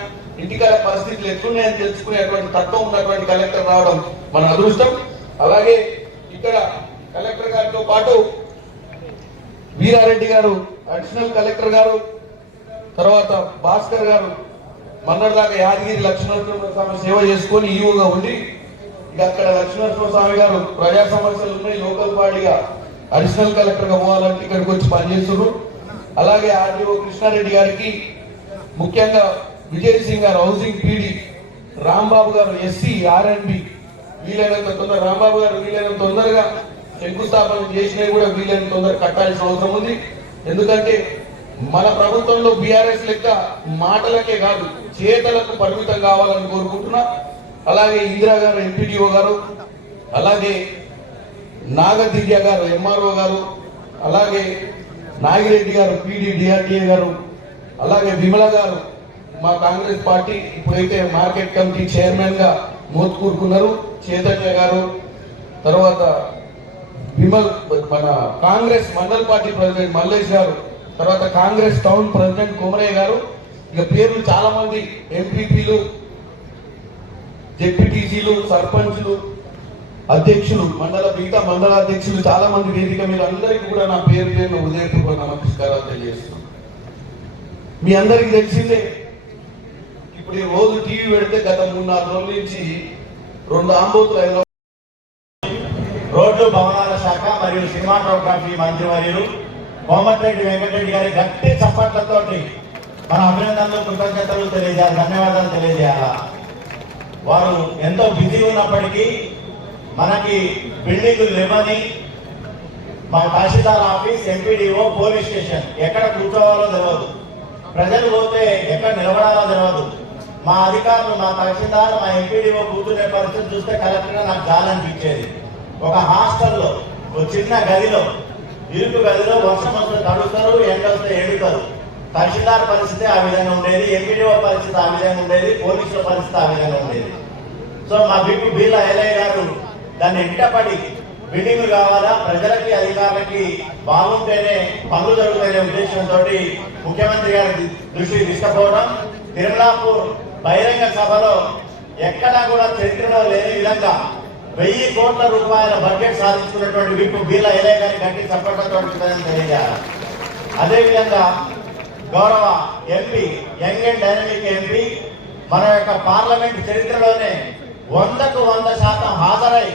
ఇంటికాడ పరిస్థితులు ఎట్లున్నాయని తెలుసుకునేటువంటి తత్వం ఉన్నటువంటి కలెక్టర్ రావడం మన అదృష్టం. అలాగే ఇక్కడ కలెక్టర్ గారితో పాటు వీరారెడ్డి గారు అడిషనల్ కలెక్టర్ గారు, తర్వాత భాస్కర్ గారు మొన్నటిదాకా యాదగిరి లక్ష్మీనరసింహ స్వామి సేవ చేసుకొని ఈవోగా ఉండి ఇక అక్కడ లక్ష్మీనరసింహ స్వామి గారు ప్రజా సమస్యలు ఉన్నాయి లోకల్ బాడీగా అడిషనల్ కలెక్టర్ గా పోవాలంటే ఇక్కడికి వచ్చి పనిచేస్తున్నారు. అలాగే ఆర్డీఓ కృష్ణారెడ్డి గారికి, ముఖ్యంగా విజయ్ సింగ్ గారు హౌసింగ్ పీడీ, రాంబాబు గారు ఎస్సీ ఆర్ఎండ్బి వీలైనంత తొందర రాంబాబు గారు వీలైనంత తొందరగా శంకుస్థాపన చేసినవి కూడా వీలైనంత తొందర కట్టాల్సిన అవసరం ఉంది. ఎందుకంటే మన ప్రభుత్వంలో బీఆర్ఎస్ లెక్క మాటలకే కాదు చేతలకు పరిమితం కావాలని కోరుకుంటున్నా. అలాగే ఇందిరా గారు ఎంపీడీఓ గారు, అలాగే నాగదివ్య గారు ఎంఆర్ఓ గారు, అలాగే నాగిరెడ్డి గారు పీడీ డిఆర్డీఏ గారు, అలాగే విమల గారు మా కాంగ్రెస్ పార్టీ ఇప్పుడైతే మార్కెట్ కమిటీ చైర్మన్ గా మోత్కూరుకున్నారు, చైతన్య గారు, తర్వాత విమల్ మన కాంగ్రెస్ మండల్ పార్టీ ప్రెసిడెంట్ మల్లేష్ గారు, తర్వాత కాంగ్రెస్ టౌన్ ప్రెసిడెంట్ కుమరయ్య గారు, ఇక పేర్లు చాలా మంది ఎంపీపీలు, జెడ్పీటీసీలు, సర్పంచ్లు, అధ్యక్షులు, మిగతా మండల అధ్యక్షులు చాలా మంది వేదిక మీద అందరికీ కూడా నా పేరున హృదయపూర్వక నమస్కారాలు తెలియజేస్తున్నాను. మీ అందరికీ తెలిసిందే ఇప్పుడు ఈ రోజు టీవీ పెడితే గత 3-4 రోజుల నుంచి 2 ఆంబోతులు రోడ్లు భవనాల శాఖ మరియు సినిమాటోగ్రఫీ మంత్రివర్యులు కోమటిరెడ్డి వెంకటరెడ్డి గారి గట్టి చప్పట్లతోటి మన అభినందనలు కృతజ్ఞతలు తెలియజేయాలి, ధన్యవాదాలు తెలియజేయాలా. వారు ఎంతో బిజీ ఉన్నప్పటికీ మనకి బిల్డింగులు లేవని మా తహసీల్దార్ ఆఫీస్, ఎంపీడీఓ, పోలీస్ స్టేషన్ ఎక్కడ కూర్చోవాలో తెలియదు, ప్రజలు పోతే ఎక్కడ నిలబడాలో తెలియదు. మా అధికారులు, మా తహసీల్దార్, మా ఎంపీడీఓ కూర్చునే పరిస్థితి చూస్తే కలెక్టర్గా నాకు జాలనిపించేది. ఒక హాస్టల్లో ఒక చిన్న గదిలో, ఇరుకు గదిలో వర్షం వస్తే తడుస్తారు, ఎండ వస్తే ఎండుతారు. తహసీల్దార్ పరిస్థితి ఆ విధంగా ఉండేది, ఎంపీడీఓ పరిస్థితి ఆ విధంగా ఉండేది, పోలీసుల పరిస్థితి ఆ విధంగా ఉండేది. సో మా బిక్కు బీల ఎలయ్య గారు దాన్ని ఇంటపడి బిల్డింగ్లు కావాలా, ప్రజలకి అధికారులకి బాగుంటేనే పనులు జరుగుతాయనే ఉద్దేశంతో ముఖ్యమంత్రి గారి దృష్టికి తీసుకుపోవడం, తిరుమలాపూర్ బహిరంగ సభలో ఎక్కడా కూడా చరిత్రలో లేని విధంగా 1000 కోట్ల రూపాయల బడ్జెట్ సాధించుకున్నటువంటి విప్పు బీల ఎలయ్య గారి గట్టి చప్పట్లతో తెలియజేయాలి. అదేవిధంగా గౌరవ MP, young and dynamic MP, మన యొక్క పార్లమెంట్ చరిత్రలోనే 100కు 100% హాజరై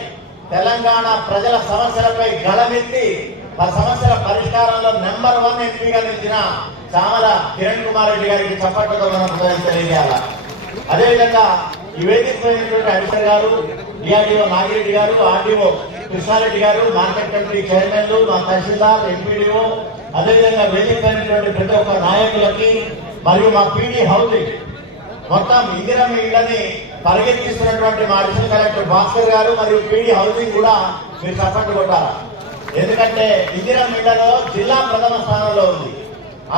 తెలంగాణ ప్రజల సమస్యలపై గళమెత్తి ఆ సమస్యల పరిష్కారంలో నెంబర్ 1 ఎంపీగా నిలిచిన చామల కిరణ్ కుమార్ రెడ్డి గారికి చప్పట్లతో మనం తెలియజేయాలి. అదేవిధంగా ఈ వేదికైనటువంటి అడిషనల్ గారు, డిఆర్డీఓ నాగిరెడ్డి గారు, ఆర్డీఓ కృష్ణారెడ్డి గారు, మార్కెట్ కమిటీ చైర్మన్లు, మా తహసీల్దార్, ఎంపీడీఓ, అదేవిధంగా వేదికైనటువంటి ప్రతి ఒక్క నాయకులకి మరియు మా పీడీ హౌసింగ్ మొత్తం ఇందిరా ఇళ్లని పరిగెత్తిస్తున్నటువంటి మా అడిషనల్ కలెక్టర్ భాస్కర్ గారు మరియు పీడీ హౌసింగ్ కూడా మీరు చప్పట్లు కొట్టాలి. ఎందుకంటే ఇందిరా ఇళ్లలో జిల్లా ప్రథమ స్థానంలో ఉంది.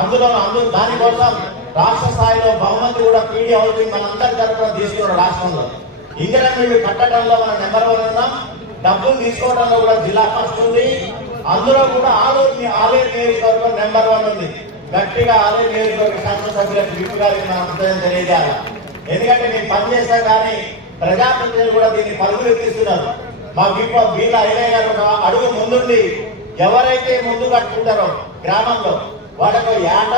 అందులో దానికోసం రాష్ట్ర స్థాయిలో బహుమతి కూడా పీడీ హౌసింగ్ మనందరి తరఫున తీసుకున్నాడు. రాష్ట్రంలో ఇందిరా ఇళ్లు కట్టడంలో మనం నెంబర్ 1 ఉన్నాం, డబ్బులు తీసుకోవడంలో కూడా జిల్లా ఫస్ట్ ఉంది. అందులో కూడా ఆలేరు నియోజకవర్గం నెంబర్ 1 ఉంది. గట్టిగా ఆలేరు నియోజకవర్గ శాసనసభ్యులకు విప్పు గారికి మనం హృదయం తెలియజేయాలి. ఎందుకంటే మేము పనిచేస్తాం కానీ ప్రజాప్రతినిధులు కూడా దీన్ని పరుగులు ఎత్తిస్తున్నారు. మా విప్పు బీల ఎలయ్య గారు ఒక అడుగు ముందుండి ఎవరైతే ముందు కట్టుకుంటారో గ్రామంలో వాళ్ళకు ఏట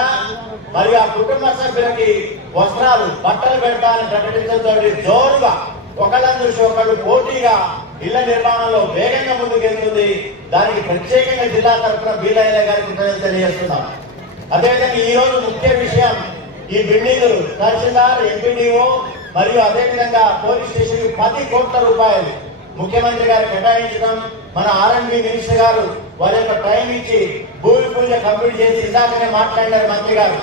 మరియు ఆ కుటుంబ సభ్యులకి వస్త్రాలు బట్టలు పెడతానని ప్రకటించడంతో జోరుగా ఒకళ్ళని చూసి ఒకళ్ళు పోటీగా ఇళ్ల నిర్మాణంలో వేగంగా ముందుకెళ్తుంది. దానికి ప్రత్యేకంగా జిల్లా తరఫున బీలయ్య గారికి కృతజ్ఞతలు తెలియజేస్తున్నాం. అదేవిధంగా ఈ రోజు ముఖ్య విషయం ఈ బిల్డింగులు తహసీల్దార్, ఎంపీడీఓ మరియు అదేవిధంగా పోలీస్ స్టేషన్ 10 కోట్ల రూపాయలు ముఖ్యమంత్రి గారు కేటాయించడం, మన ఆర్ఎండ్బి మినిస్టర్ గారు వారి యొక్క టైం ఇచ్చి భూమి పూజ కంప్లీట్ చేసి ఇందాకనే మాట్లాడారు మంత్రి గారు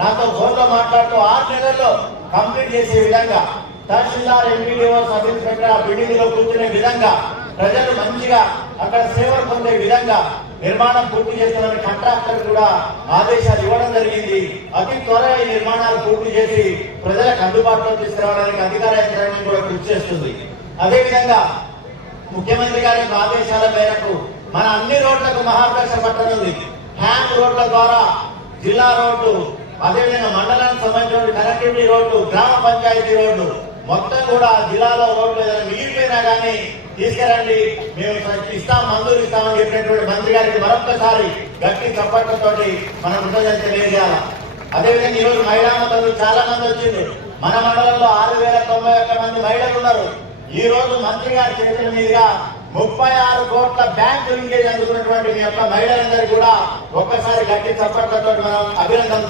నాతో ఫోన్లో మాట్లాడుతూ 6 నెలల్లో కంప్లీట్ చేసే విధంగా తహసీల్దార్, ఎంపీడీఓ, సబ్ ఇన్స్పెక్టర్ ఆ బిల్డింగ్ లో కూర్చునే విధంగా ప్రజలు మంచిగా అక్కడ సేవలు పొందే విధంగా నిర్మాణం పూర్తి చేస్తున్న కాంట్రాక్టర్ కూడా ఆదేశాలు ఇవ్వడం జరిగింది. అతి త్వరగా ఈ నిర్మాణాలు పూర్తి చేసి ప్రజలకు అందుబాటులో తీసుకురావడానికి అధికార యంత్రాంగం కూడా కృషి చేస్తుంది. అదేవిధంగా ముఖ్యమంత్రి గారి ఆదేశాల మేరకు మన అన్ని రోడ్లకు మహాకాశ పట్టనుంది. హ్యాండ్ రోడ్ల ద్వారా జిల్లా రోడ్డు, అదేవిధంగా మండలానికి సంబంధించిన కనెక్టివిటీ రోడ్డు, గ్రామ పంచాయతీ రోడ్డు మొత్తం కూడా జిల్లాలో రోడ్లు ఏదైనా మిగిలిపోయినా కానీ తీసుకురండి, మేము ఇస్తాం, మంజూరు ఇస్తామని చెప్పినటువంటి మంత్రి గారికి మరొక్కసారి గట్టి చప్పట్లతో మనం కృతజ్ఞతలు తెలియజేయాలి. అదేవిధంగా ఈరోజు మహిళా మద్దతులు చాలా మంది వచ్చింది. మన మండలంలో 6091 మంది మహిళలు ఉన్నారు. ఈ రోజు మంత్రి గారి చేతుల మీదుగా 36 కోట్ల బ్యాంకు లింకేజ్ అందుకున్నటువంటి మీ యొక్క మహిళలందరూ కూడా ఒక్కసారి గట్టి చప్పట్లతో మనం అభినందన